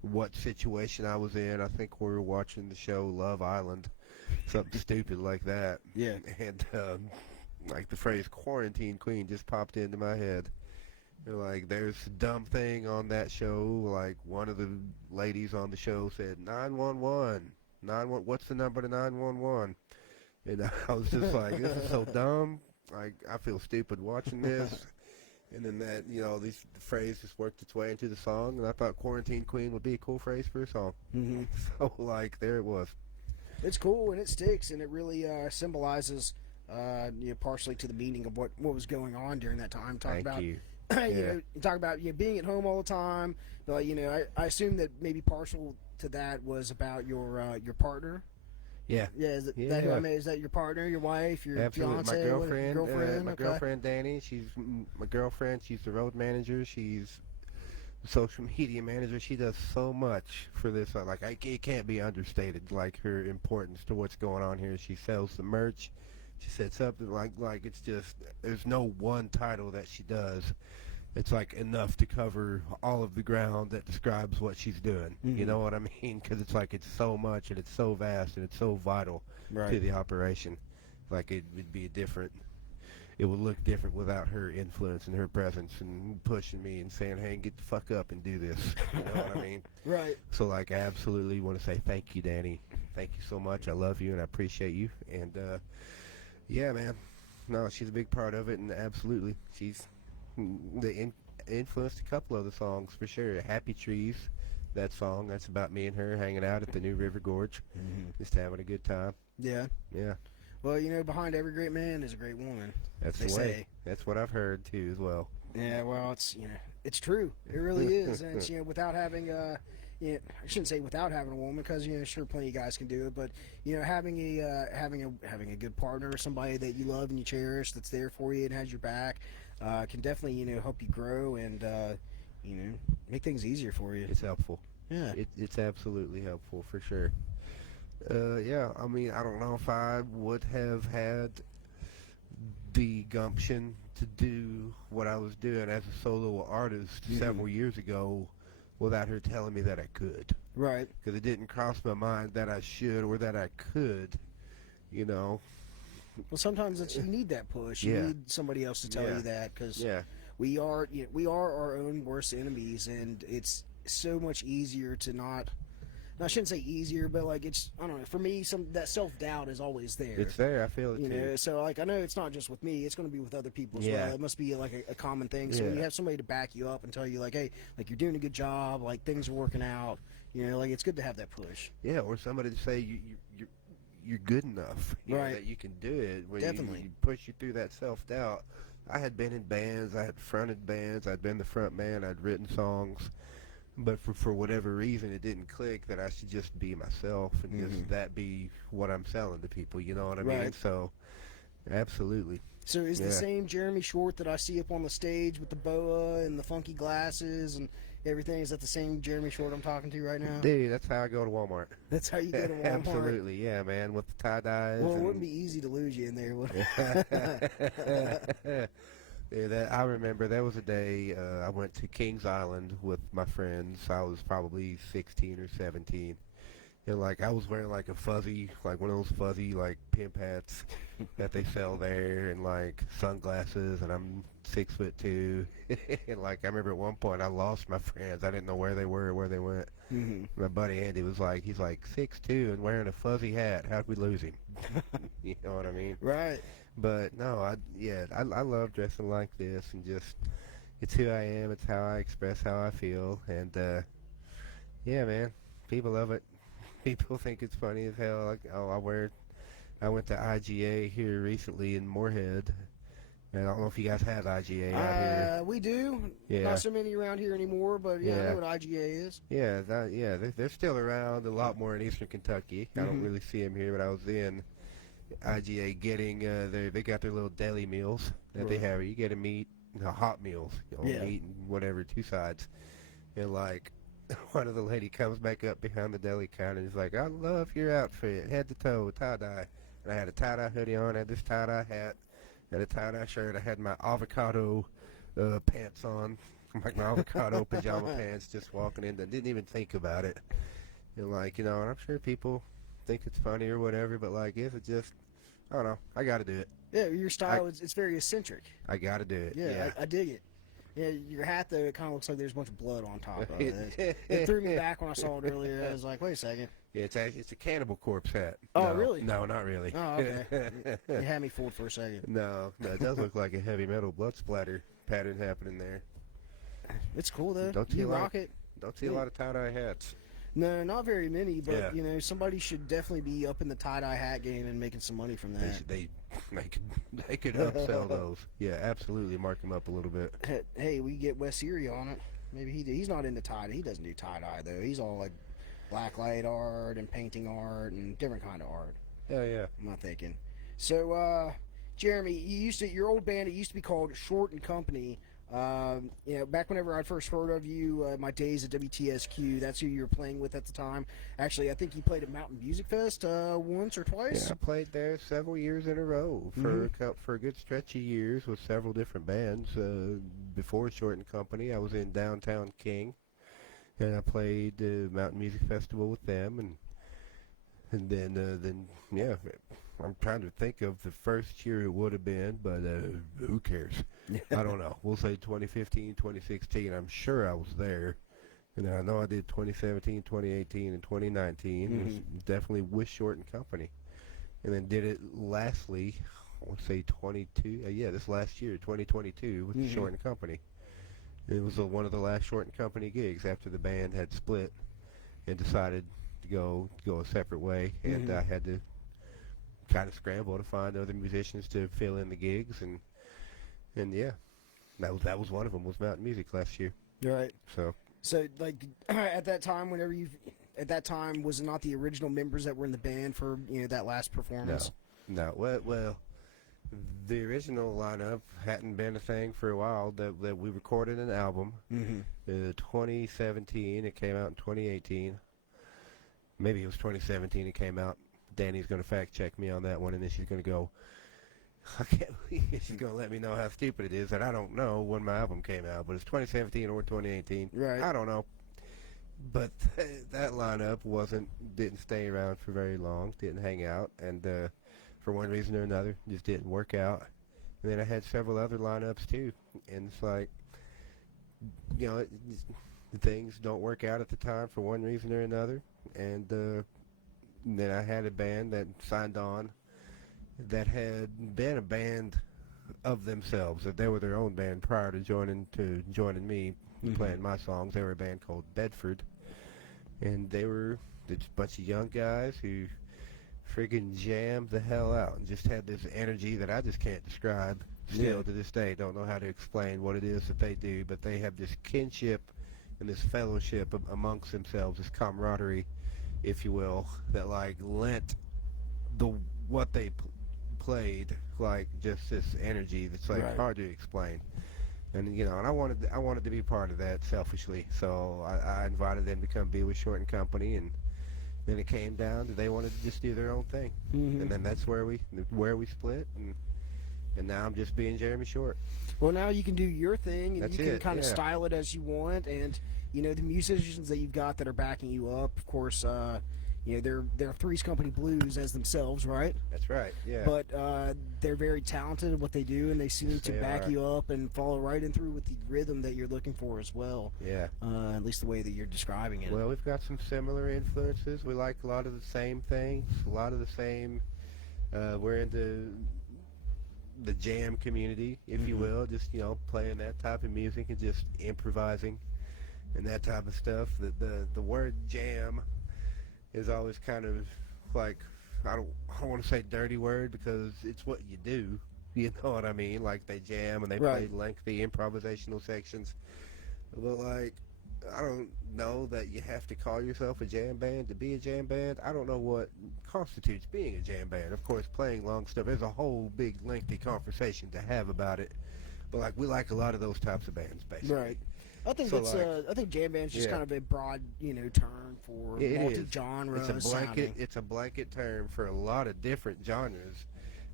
what situation I was in. I think we were watching the show Love Island, something stupid like that. Yeah. And, the phrase quarantine queen just popped into my head. There's a dumb thing on that show, one of the ladies on the show said, 911, what's the number to 911? And I was just like, this is so dumb. I feel stupid watching this. And then that, the phrase just worked its way into the song, and I thought Quarantine Queen would be a cool phrase for a song. Mm-hmm. So, there it was. It's cool, and it sticks, and it really symbolizes, partially to the meaning of what was going on during that time. Thank you. Talk about being at home all the time. But, I assume that maybe partial to that was about your partner. Yeah. Yeah, is that your partner, your wife, your Absolutely. fiance? My girlfriend Danny, she's my girlfriend. She's the road manager. She's the social media manager. She does so much for this. It can't be understated, her importance to what's going on here. She sells the merch. She sets up, it's just, there's no one title that she does. It's enough to cover all of the ground that describes what she's doing. Mm-hmm. You know what I mean? Because it's so much and it's so vast and it's so vital to the operation. It would be it would look different without her influence and her presence and pushing me and saying, hey, get the fuck up and do this. You know what I mean? Right. So, I absolutely want to say thank you, Danny. Thank you so much. I love you and I appreciate you. And, yeah, man. No, she's a big part of it, and absolutely, she's influenced a couple of the songs for sure. Happy Trees, that song, that's about me and her hanging out at the New River Gorge, just having a good time. Yeah. Yeah. Well, behind every great man is a great woman. That's the way. Say. That's what I've heard too, as well. Yeah. Well, it's true. It really is, and it's without having I shouldn't say without having a woman, because sure, plenty of guys can do it, but having a good partner, or somebody that you love and you cherish, that's there for you and has your back, can definitely help you grow and make things easier for you. It's helpful. Yeah, it's absolutely helpful for sure. Yeah, I mean, I don't know if I would have had the gumption to do what I was doing as a solo artist several years ago without her telling me that I could. Right. Because it didn't cross my mind that I should or that I could, Well, sometimes you need that push. You need somebody else to tell you that, because we are our own worst enemies, and it's so much easier to not. I shouldn't say easier, but it's, I don't know. For me, that self-doubt is always there. It's there. I feel it too. So I know it's not just with me. It's going to be with other people as well. It must be a common thing. So when you have somebody to back you up and tell you hey, you're doing a good job, things are working out. It's good to have that push. Yeah, or somebody to say you're good enough. That you can do it. When Definitely. You push you through that self-doubt. I had been in bands. I had fronted bands. I'd been the front man. I'd written songs. But for whatever reason, it didn't click that I should just be myself and just that be what I'm selling to people. You know what I mean? So, absolutely. So is the same Jeremy Short that I see up on the stage with the boa and the funky glasses and everything, is that the same Jeremy Short I'm talking to right now? Dude, that's how I go to Walmart. That's how you go to Walmart? Absolutely, yeah, man, with the tie-dyes. Well, it wouldn't be easy to lose you in there, would it? Yeah, that I remember. There was a day I went to Kings Island with my friends. I was probably 16 or 17, and like I was wearing like a fuzzy, like one of those fuzzy like pimp hats that they sell there, and like sunglasses, and I'm 6'2", and like I remember at one point I lost my friends. I didn't know where they were or where they went. Mm-hmm. My buddy Andy was like, he's like 6'2" and wearing a fuzzy hat. How'd we lose him? You know what I mean? Right. But no, I love dressing like this, and just it's who I am. It's how I express how I feel, and yeah, man, people love it. People think it's funny as hell. Like, oh, I went to IGA here recently in Morehead. And I don't know if you guys have IGA out here. We do. Yeah. Not so many around here anymore, but yeah, I know what IGA is. Yeah, they're still around. A lot more in Eastern Kentucky. I don't really see them here, but I was in IGA getting they got their little deli meals that they have. You get a meat, hot meals, meat and whatever, 2 sides, and like one of the lady comes back up behind the deli counter and is like, "I love your outfit, head to toe, tie dye." And I had a tie dye hoodie on, I had this tie dye hat, had a tie dye shirt, I had my avocado pants on, like my avocado pajama pants, just walking in. Didn't even think about it, and like and I'm sure people think it's funny or whatever, but like if it just, I don't know, I gotta do it. Yeah, your style it's very eccentric. I gotta do it. Yeah. I dig it. Yeah, your hat though, it kind of looks like there's a bunch of blood on top of it. It threw me back when I saw it earlier. I was like, wait a second. Yeah, it's a Cannibal Corpse hat. Oh, no, really? No, not really. Oh, okay. You had me fooled for a second. No, it does look like a heavy metal blood splatter pattern happening there. It's cool though. Don't see you rock it. Don't see a lot of tie-dye hats. No, not very many, but somebody should definitely be up in the tie-dye hat game and making some money from that. They could upsell those. Yeah, absolutely, mark them up a little bit. Hey, we get West Syria on it. Maybe he's not into tie-dye. He doesn't do tie-dye though. He's all like blacklight art and painting art and different kind of art. Hell yeah. I'm not thinking. So, Jeremy, your old band, it used to be called Short and Company. Back whenever I first heard of you, my days at WTSQ, that's who you were playing with at the time. Actually, I think you played at Mountain Music Fest once or twice. Yeah, I played there several years in a row for a good stretch of years with several different bands. Before Short and Company, I was in Downtown King, and I played the Mountain Music Festival with them, and then I'm trying to think of the first year it would have been, but who cares? I don't know. We'll say 2015, 2016. I'm sure I was there. And I know I did 2017, 2018, and 2019. Definitely with Short and Company. And then did it lastly, I want to say 22. This last year, 2022, with Short and Company. It was one of the last Short and Company gigs after the band had split and decided to go a separate way. And I had to kind of scramble to find other musicians to fill in the gigs, and yeah, that was one of them, was Mountain Music last year. Right. So like at that time, was it not the original members that were in the band for that last performance? No. Well, the original lineup hadn't been a thing for a while. That we recorded an album, 2017. It came out in 2018. Maybe it was 2017. It came out. Danny's going to fact check me on that one, and then she's going to go, I can't believe she's going to let me know how stupid it is that I don't know when my album came out, but it's 2017 or 2018. Right. I don't know. But that lineup didn't stay around for very long, didn't hang out, and for one reason or another, just didn't work out. And then I had several other lineups too, and it's like, things don't work out at the time for one reason or another, and then I had a band that signed on that had been a band of themselves. That they were their own band prior to joining me playing my songs. They were a band called Bedford, and they were just a bunch of young guys who friggin' jammed the hell out and just had this energy that I just can't describe. Still to this day, don't know how to explain what it is that they do, but they have this kinship and this fellowship amongst themselves, this camaraderie, if you will, that like lent what they played like just this energy that's like hard to explain. And and I wanted to be part of that selfishly, so I invited them to come be with Short and Company, and then it came down to they wanted to just do their own thing, and then that's where we split, and And now I'm just being Jeremy Short. Well, now you can do your thing, and That's you can it, kind of yeah. style it as you want. And you know, the musicians that you've got that are backing you up, of course, you know, they're Three's Company Blues as themselves, right? That's right, yeah. But they're very talented at what they do, and they seem Yes, to they back are. you up and follow right in through with the rhythm that you're looking for as well. Yeah. At least the way that you're describing it. Well, we've got some similar influences. We like a lot of the same things, a lot of the same. We're into the jam community, if you will, just, you know, playing that type of music and just improvising and that type of stuff. The word jam is always kind of like, I don't want to say dirty word because it's what you do. You know what I mean? Like they jam and they play lengthy improvisational sections. But like, I don't know that you have to call yourself a jam band to be a jam band. I don't know what constitutes being a jam band. Of course, playing long stuff, there's a whole big lengthy conversation to have about it. But like, we like a lot of those types of bands, basically. Right. I think So, that's like, I think jam band's just yeah. kind of a broad, you know, term for It is. multi-genre It's a blanket. sounding. It's a blanket term for a lot of different genres.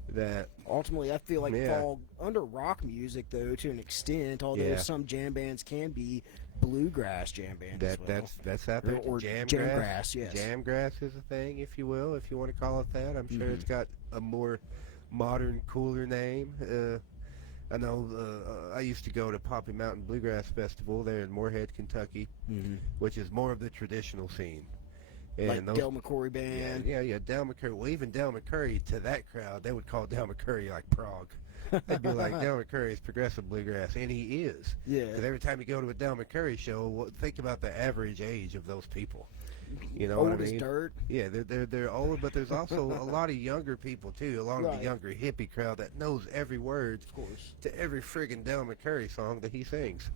That Ultimately, I feel like Yeah. fall under rock music though to an extent. Although Yeah. some jam bands can be bluegrass jam bands as well. that's out there. Or jamgrass, yes. Jamgrass is a thing, if you will, if you want to call it that. I'm sure it's got a more modern, cooler name. I know I used to go to Poppy Mountain Bluegrass Festival there in Morehead, Kentucky, which is more of the traditional scene. And like those, Del McCoury band. yeah, Del McCurry. Well, even Del McCurry, to that crowd, they would call Del McCurry like Prague. They'd be like, Del McCurry is progressive bluegrass, and he is. Yeah. Because every time you go to a Del McCurry show, think about the average age of those people. You know Old what I as mean? dirt. Yeah, they're old, but there's also a lot of younger people too, a lot of Right. the younger hippie crowd that knows every word Of course. to every friggin' Del McCurry song that he sings.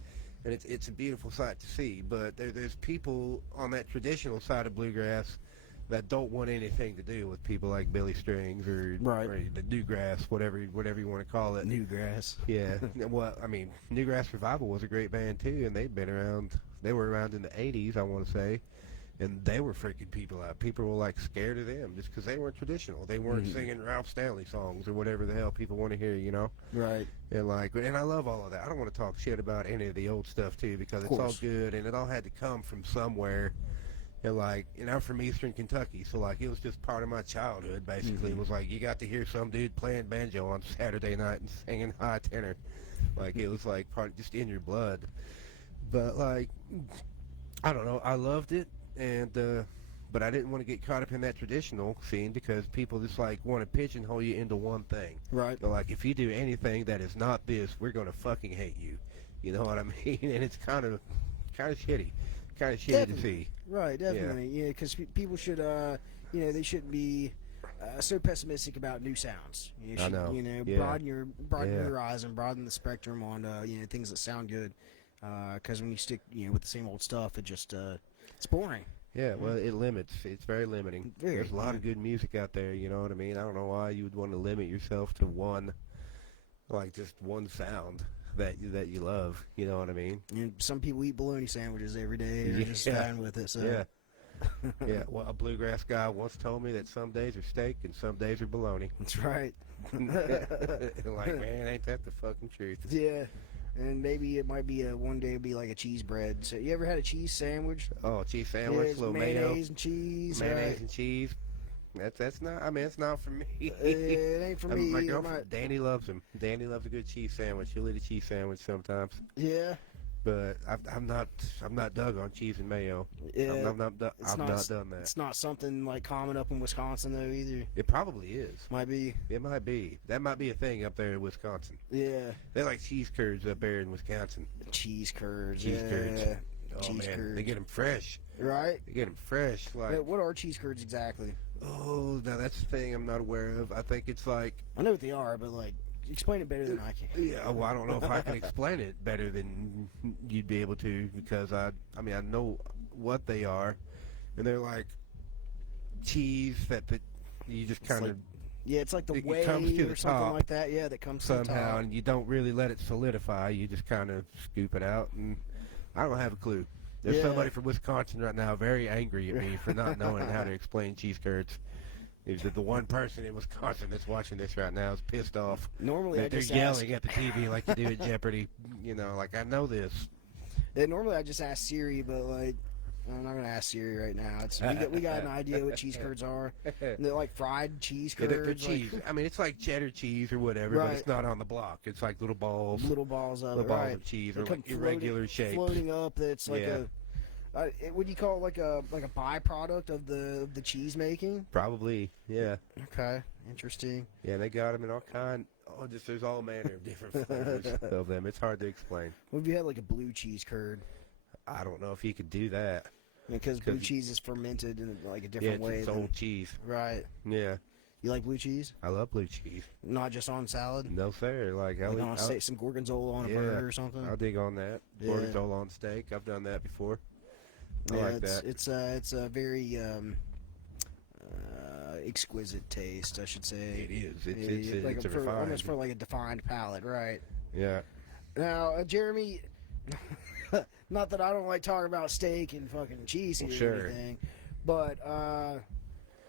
And it's a beautiful sight to see. But there's people on that traditional side of bluegrass that don't want anything to do with people like Billy Strings or the Newgrass, whatever you want to call it. Newgrass. Yeah. Well, I mean, Newgrass Revival was a great band too, and they've been around. They were around in the '80s, I want to say, and they were freaking people out. People were like scared of them just because they weren't traditional. They weren't singing Ralph Stanley songs or whatever the hell people want to hear, you know. Right. And I love all of that. I don't want to talk shit about any of the old stuff too because it's all course. good and it all had to come from somewhere. And I'm from Eastern Kentucky, so like it was just part of my childhood. Basically, it was like you got to hear some dude playing banjo on Saturday night and singing high tenor, like it was like part just in your blood. But like, I don't know, I loved it, and but I didn't want to get caught up in that traditional scene because people just like want to pigeonhole you into one thing. Right. They're like, if you do anything that is not this, we're gonna fucking hate you. You know what I mean? And it's kind of shitty. Kind of shitty to see. Right, definitely. Yeah, because people should, you know, they shouldn't be so pessimistic about new sounds. You should, I know. You know, Yeah. broaden your horizon, broaden the spectrum on, you know, things that sound good. Because when you stick, you know, with the same old stuff, it just, it's boring. Yeah, well, it limits. It's very limiting. Very, There's a lot of good music out there, you know what I mean? I don't know why you would want to limit yourself to one, like just one sound that you love, you know what I mean? And some people eat bologna sandwiches every day. They're just fine with it. So. Yeah. Yeah, well, a bluegrass guy once told me that some days are steak and some days are bologna. That's right. Like, man, ain't that the fucking truth? Yeah. And maybe it might be one day it'll be like a cheese bread. So you ever had a cheese sandwich? Oh, cheese Yeah, sandwich, it's little mayonnaise mayo, and cheese. mayonnaise right. and cheese. That's not. I mean, it's not for me. It ain't for me. My It girlfriend, might- Danny loves them. Danny loves a good cheese sandwich. She'll eat a cheese sandwich sometimes, Yeah. but I'm not dug on cheese and mayo. Yeah. I've not done that. It's not something like common up in Wisconsin though either. It probably is. Might be. It might be. That might be a thing up there in Wisconsin. Yeah. They like cheese curds up there in Wisconsin. Cheese curds. Cheese yeah. curds. Oh Cheese man, curds. they get them fresh. Right. They get them fresh. Like, Wait, what are cheese curds exactly? oh, now that's the thing I'm not aware of. I think it's like, I know what they are, but like, explain it better than I can. yeah. Well, I don't know if I can explain it better than you'd be able to because I mean, I know what they are, and they're like cheese that you just kind of Yeah, it's like the It whey comes to or the something top like that. Yeah, that comes to the somehow, top. and you don't really let it solidify. You just kind of scoop it out, and I don't have a clue. There's Yeah. somebody from Wisconsin right now very angry at me for not knowing how to explain cheese curds. The one person in Wisconsin that's watching this right now is pissed off. Normally, I they're just yelling at the TV like you do at Jeopardy. You know, like, I know this. Normally, I just ask Siri, but like, I'm not gonna ask Siri right now. We got an idea what cheese curds are. And they're like fried cheese curds. They're cheese. Like, I mean, it's like cheddar cheese or whatever, right. but it's not on the block. It's like little balls. Little balls of little it, balls right. of cheese, They or come like irregular shapes. Floating up. That's like Yeah. what do you call it? Like a byproduct of the cheese making? Probably, yeah. Okay, interesting. Yeah, they got them in all kind. Oh, just there's all manner of different flavors of them. It's hard to explain. What if you had like a blue cheese curd? I don't know if you could do that. Because blue cheese is fermented in like a different way. It's old cheese. Right. Yeah. You like blue cheese? I love blue cheese. Not just on salad? No, sir. Like, I'll say some gorgonzola on a burger or something? I'll dig on that. Yeah. Gorgonzola on steak. I've done that before. I like that. It's a very exquisite taste, I should say. It is. It's refined. Almost for like a defined palate, right? Yeah. Now, Jeremy, not that I don't like talking about steak and fucking cheese or anything, but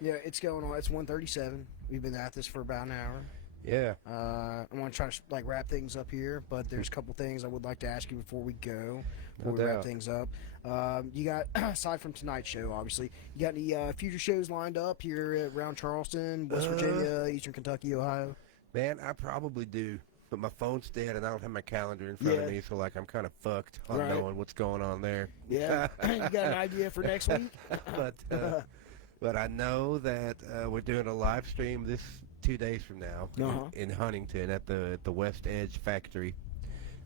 yeah, it's going on. It's 1:37. We've been at this for about an hour. Yeah. I want to try to like wrap things up here, but there's a couple things I would like to ask you before we go. Before we wrap things up, you got aside from tonight's show, obviously, you got any future shows lined up here around Charleston, West Virginia, Eastern Kentucky, Ohio? Man, I probably do, but my phone's dead and I don't have my calendar in front of me, so like I'm kind of fucked on knowing what's going on there. Yeah, you got an idea for next week? But I know that we're doing a live stream this 2 days from now in Huntington at the West Edge Factory,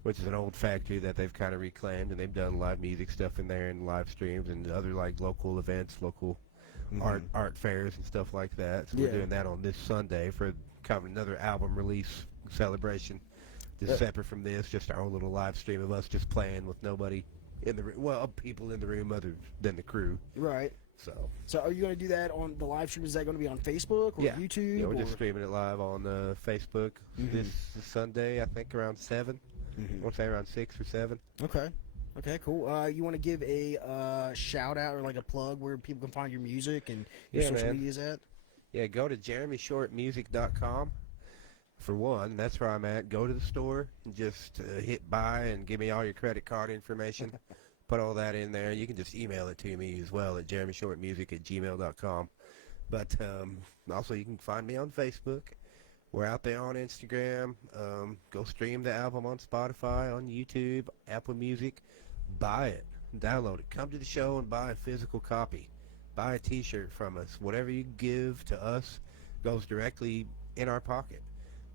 which is an old factory that they've kind of reclaimed, and they've done live music stuff in there and live streams and other like local events, local art fairs and stuff like that. So we're doing that on this Sunday for kind of another album release celebration. Just separate from this, just our own little live stream of us just playing with nobody in the room. Well, people in the room other than the crew. Right. So are you going to do that on the live stream? Is that going to be on Facebook or YouTube? Yeah, we're just streaming it live on Facebook this Sunday, I think around 7. I want to say around 6 or 7. Okay, cool. You want to give a shout out or like a plug where people can find your music and your social medias at? Yeah, go to jeremyshortmusic.com. For one, that's where I'm at. Go to the store and just hit buy and give me all your credit card information. Put all that in there. You can just email it to me as well at jeremyshortmusic@gmail.com. But also you can find me on Facebook. We're out there on Instagram. Go stream the album on Spotify, on YouTube, Apple Music. Buy it. Download it. Come to the show and buy a physical copy. Buy a t-shirt from us. Whatever you give to us goes directly in our pocket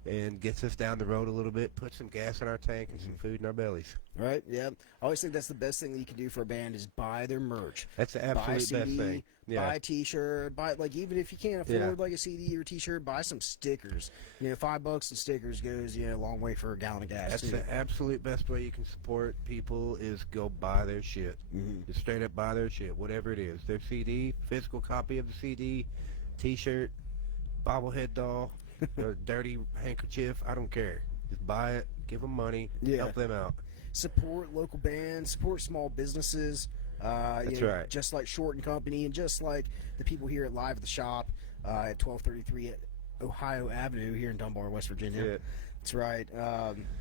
and gets us down the road a little bit, put some gas in our tank and some food in our bellies. Right, yeah. I always think that's the best thing that you can do for a band is buy their merch. That's the absolute best thing. Yeah. Buy a t-shirt, buy, like, even if you can't afford like a CD or a t-shirt, buy some stickers. You know, $5 in stickers goes, a long way for a gallon of gas. That's the absolute best way you can support people is go buy their shit. Just straight up buy their shit, whatever it is. Their CD, physical copy of the CD, t-shirt, bobblehead doll, a dirty handkerchief, I don't care. Just buy it, give them money, help them out. Support local bands, support small businesses. That's right. Just like Short and Company, and just like the people here at Live at the Shop at 1233 at Ohio Avenue here in Dunbar, West Virginia. Yeah. That's right.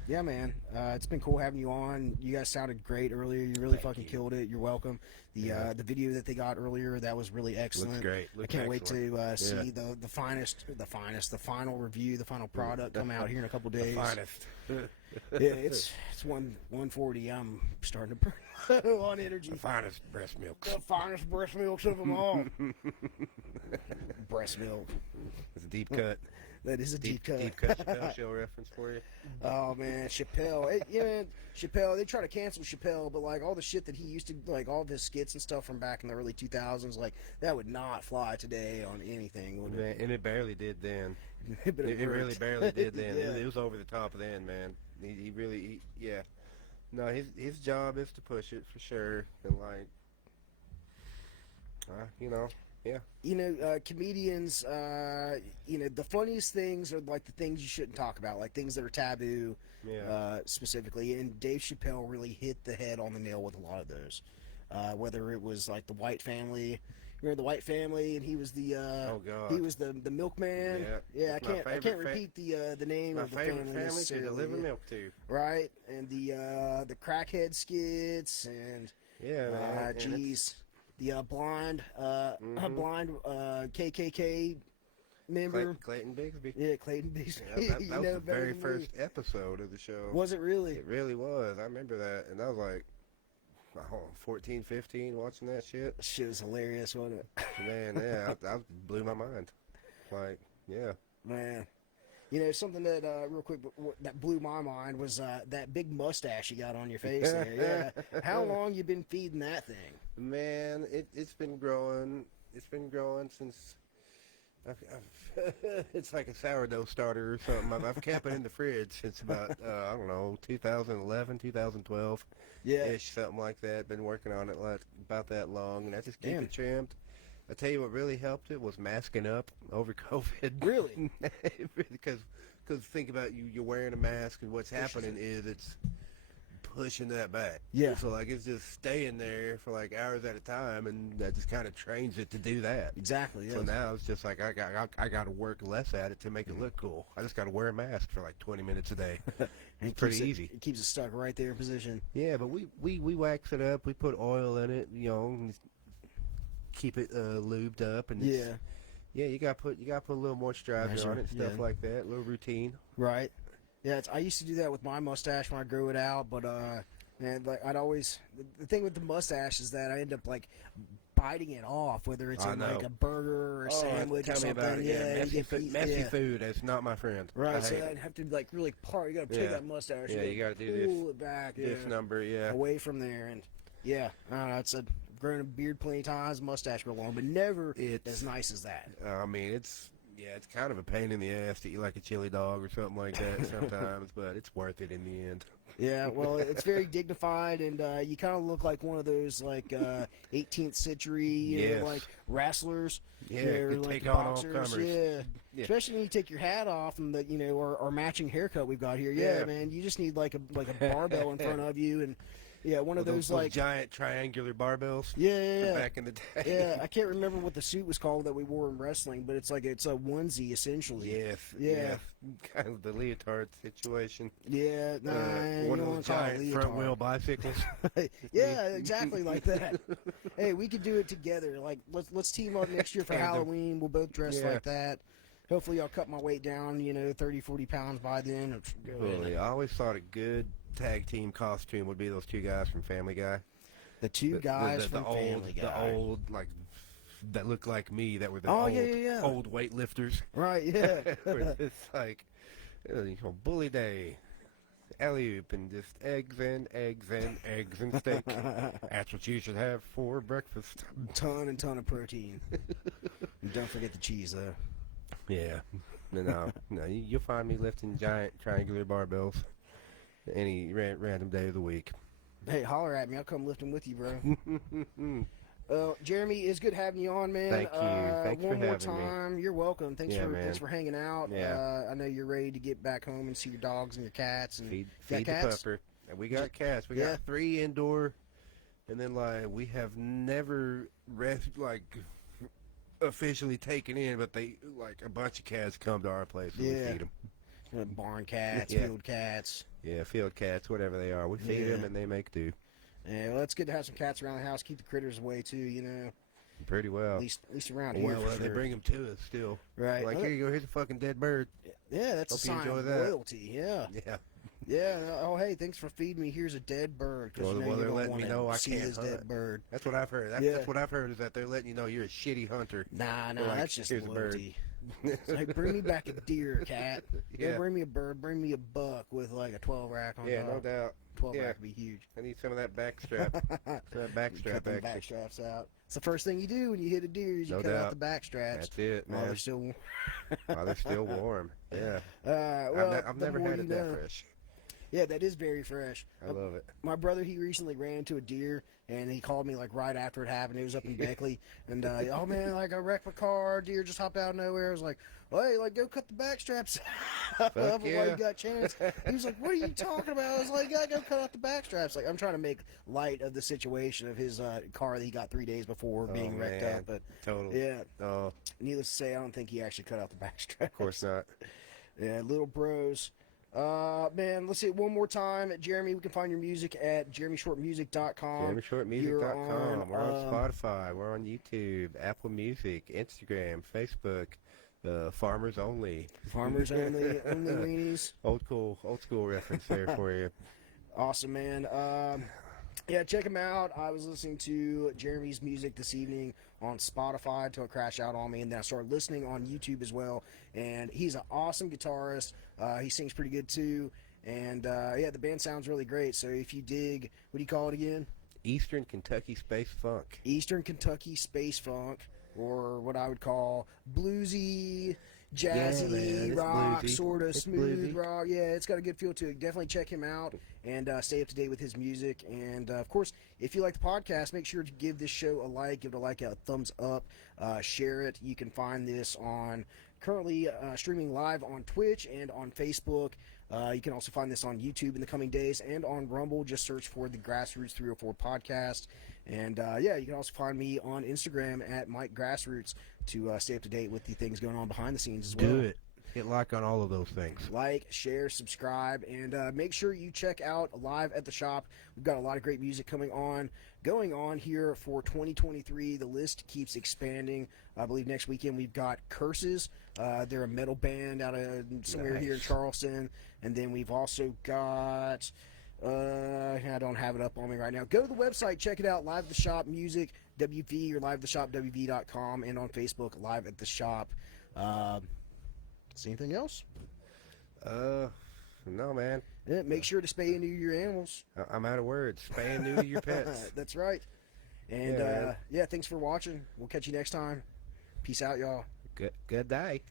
Yeah, man. It's been cool having you on. You guys sounded great earlier. You really fucking killed it. You're welcome. The video that they got earlier, that was really excellent. Looks great. I can't wait to see the final review, the final product come out here in a couple days. The finest. Yeah, it's 1:40. I'm starting to burn on energy. The finest breast milks. The finest breast milks of them all. Breast milk. It's a deep cut. That is a deep cut. Deep cut Chappelle show reference for you. Oh man, Chappelle. Man, Chappelle. They try to cancel Chappelle, but like all the shit that he used to, like all of his skits and stuff from back in the early 2000s, like that would not fly today on anything, would it? And it barely did then. It really barely did then. Yeah. It was over the top then, man. He really, yeah. No, his job is to push it for sure, and like, yeah. Comedians, the funniest things are like the things you shouldn't talk about, like things that are taboo, specifically. And Dave Chappelle really hit the head on the nail with a lot of those. Whether it was like the white family, remember the White Family, and he was the Oh God. he was the milkman. Yeah. I It's my can't favorite repeat the name My of the favorite family family to necessarily. deliver milk to. Right, and the crackhead skits, and Yeah, man. And geez, the blind KKK member. Clayton Bigsby. Yeah, Clayton Bixby. That You was know the better very than me. first episode of the show. Was it really? It really was. I remember that, and I was like, 14, 15, watching that shit. Shit was hilarious, wasn't it? Man, yeah, I blew my mind. Like, yeah. Man. You know, something that, real quick, that blew my mind was that big mustache you got on your face there. Yeah. How long you been feeding that thing? Man, it's been growing. It's been growing since... it's like a sourdough starter or something. I've kept it in the fridge since about, I don't know, 2011, 2012. Yeah. Ish, something like that. Been working on it like about that long, and I just keep Damn. it trimmed. I tell you what really helped it was masking up over COVID. Really? Because think about you're wearing a mask, and what's happening is it's pushing that back. Yeah. So like it's just staying there for like hours at a time, and that just kind of trains it to do that. Exactly, yeah. So now it's just like I got to work less at it to make it look cool. I just got to wear a mask for like 20 minutes a day. It's pretty easy. It keeps it stuck right there in position. Yeah, but we wax it up. We put oil in it, you know, and keep it lubed up, and Yeah. Yeah, you got to put a little moisturizer on it, stuff yeah. like that, a little routine. Right. Yeah, I used to do that with my mustache when I grew it out, but man, like I'd always the thing with the mustache is that I end up like biting it off, whether it's in like a burger or a sandwich or something. Tell me about it. Yeah, messy food is not my friend. Right, so I'd have to like really part. You got to take that mustache. Yeah, you got to do this. Pull it back. This number, yeah. Away from there, and yeah, I don't know. It's a grown a beard plenty of times, mustache real long, but never as nice as that. I mean, it's kind of a pain in the ass to eat like a chili dog or something like that sometimes, but it's worth it in the end. Yeah, well, it's very dignified, and you kind of look like one of those like 18th century, you know, like wrestlers. Yeah, like take on all comers. Yeah, especially when you take your hat off and the our matching haircut we've got here. Yeah, man, you just need like a barbell in front of you and. Yeah, one of those like giant triangular barbells. Yeah. Back in the day. Yeah, I can't remember what the suit was called that we wore in wrestling, but it's a onesie essentially. Yes. Yeah. Kind of the leotard situation. Yeah, one of those giant front wheel bicycles. Yeah, exactly like that. Hey, we could do it together. Like let's team up next year for Halloween. We'll both dress like that. Hopefully I'll cut my weight down, 30, 40 pounds by then. Really, I always thought a good tag team costume would be those two guys from Family Guy. The two guys from Family Guy. The old, like, that looked like me, that were the old weightlifters. Right, yeah. It's like, bully day, alley-oop, and just eggs and steak. That's what you should have for breakfast. Ton of protein. And don't forget the cheese, though. Yeah. No, you'll find me lifting giant triangular barbells any random day of the week. Hey, holler at me. I'll come lift them with you, bro. Jeremy, it's good having you on, man. Thank you. Thanks one for more having time. You're welcome. Thanks for hanging out. Yeah. I know you're ready to get back home and see your dogs and your cats. And feed got cats? the pupper. And we got cats. We got 3 indoor, and then like we have never officially taken in, but they like a bunch of cats come to our place and we feed them. Barn cats, field cats. Yeah, field cats, whatever they are. We feed them and they make do. Yeah, well, it's good to have some cats around the house. Keep the critters away too, Pretty well. At least around here. Well, they bring them to us still. Right. Like, here you go. Here's a fucking dead bird. Yeah, that's a sign of loyalty. Yeah. Yeah. Yeah. Oh, hey, thanks for feeding me. Here's a dead bird. Well, they're letting me know I can't hunt. Dead bird. That's what I've heard. That's what I've heard is that they're letting you know you're a shitty hunter. Nah, that's just loyalty. Like, bring me back a deer, cat. Yeah. Bring me a bird. Bring me a buck with like a 12 rack on top. Yeah, no doubt. 12 rack would be huge. I need some of that back strap. Cut the back straps out. It's the first thing you do when you hit a deer is you cut out the back straps. That's it, man. While they're still warm. Yeah. Well, I've never had it that fresh. Yeah, that is very fresh. I love it. My brother, he recently ran into a deer, and he called me like right after it happened. He was up in Beckley, and oh man, like I wrecked my car. Deer just hopped out of nowhere. I was like, hey, like go cut the back straps off Fuck while yeah. you got a chance. He was like, what are you talking about? I was like, gotta go cut out the back straps. Like I'm trying to make light of the situation of his car that he got 3 days before being wrecked man. up. But Totally. yeah, Oh, needless to say, I don't think he actually cut out the back straps. of course not. Yeah, little bros. Man, let's see it one more time. Jeremy, we can find your music at jeremyshortmusic.com. JeremyShortMusic.com. We're on Spotify. We're on YouTube, Apple Music, Instagram, Facebook. Farmers Only. Farmers Only, only weenies. Old school reference there for you. Awesome, man. Yeah, check him out. I was listening to Jeremy's music this evening on Spotify until it crashed out on me, and then I started listening on YouTube as well. And he's an awesome guitarist. He sings pretty good too. And yeah, the band sounds really great. So if you dig, what do you call it again? Eastern Kentucky Space Funk. Eastern Kentucky Space Funk, or what I would call bluesy, jazzy, man, rock, bluesy. sort of It's smooth bluesy. rock. Yeah, it's got a good feel to it. Definitely check him out and stay up to date with his music. And of course, if you like the podcast, make sure to give this show a like, give it a thumbs up, share it. You can find this on currently streaming live on Twitch and on Facebook. You can also find this on YouTube in the coming days and on Rumble. Just search for the Grassroots 304 podcast. And yeah, you can also find me on Instagram at Mike Grassroots to stay up to date with the things going on behind the scenes as well. Do it. Hit like on all of those things. Like, share, subscribe, and make sure you check out Live at the Shop. We've got a lot of great music going on here for 2023. The list keeps expanding. I believe next weekend we've got Curses. They're a metal band out of somewhere here in Charleston. And then we've also got, I don't have it up on me right now. Go to the website, check it out, Live at the Shop Music, WV, or liveattheshopwv.com, and on Facebook, Live at the Shop. Anything else? No, man. Yeah, make sure to spay and neuter your animals. I'm out of words. Spay and neuter your pets. That's right. And Yeah, man. yeah, thanks for watching. We'll catch you next time. Peace out, y'all. Good day.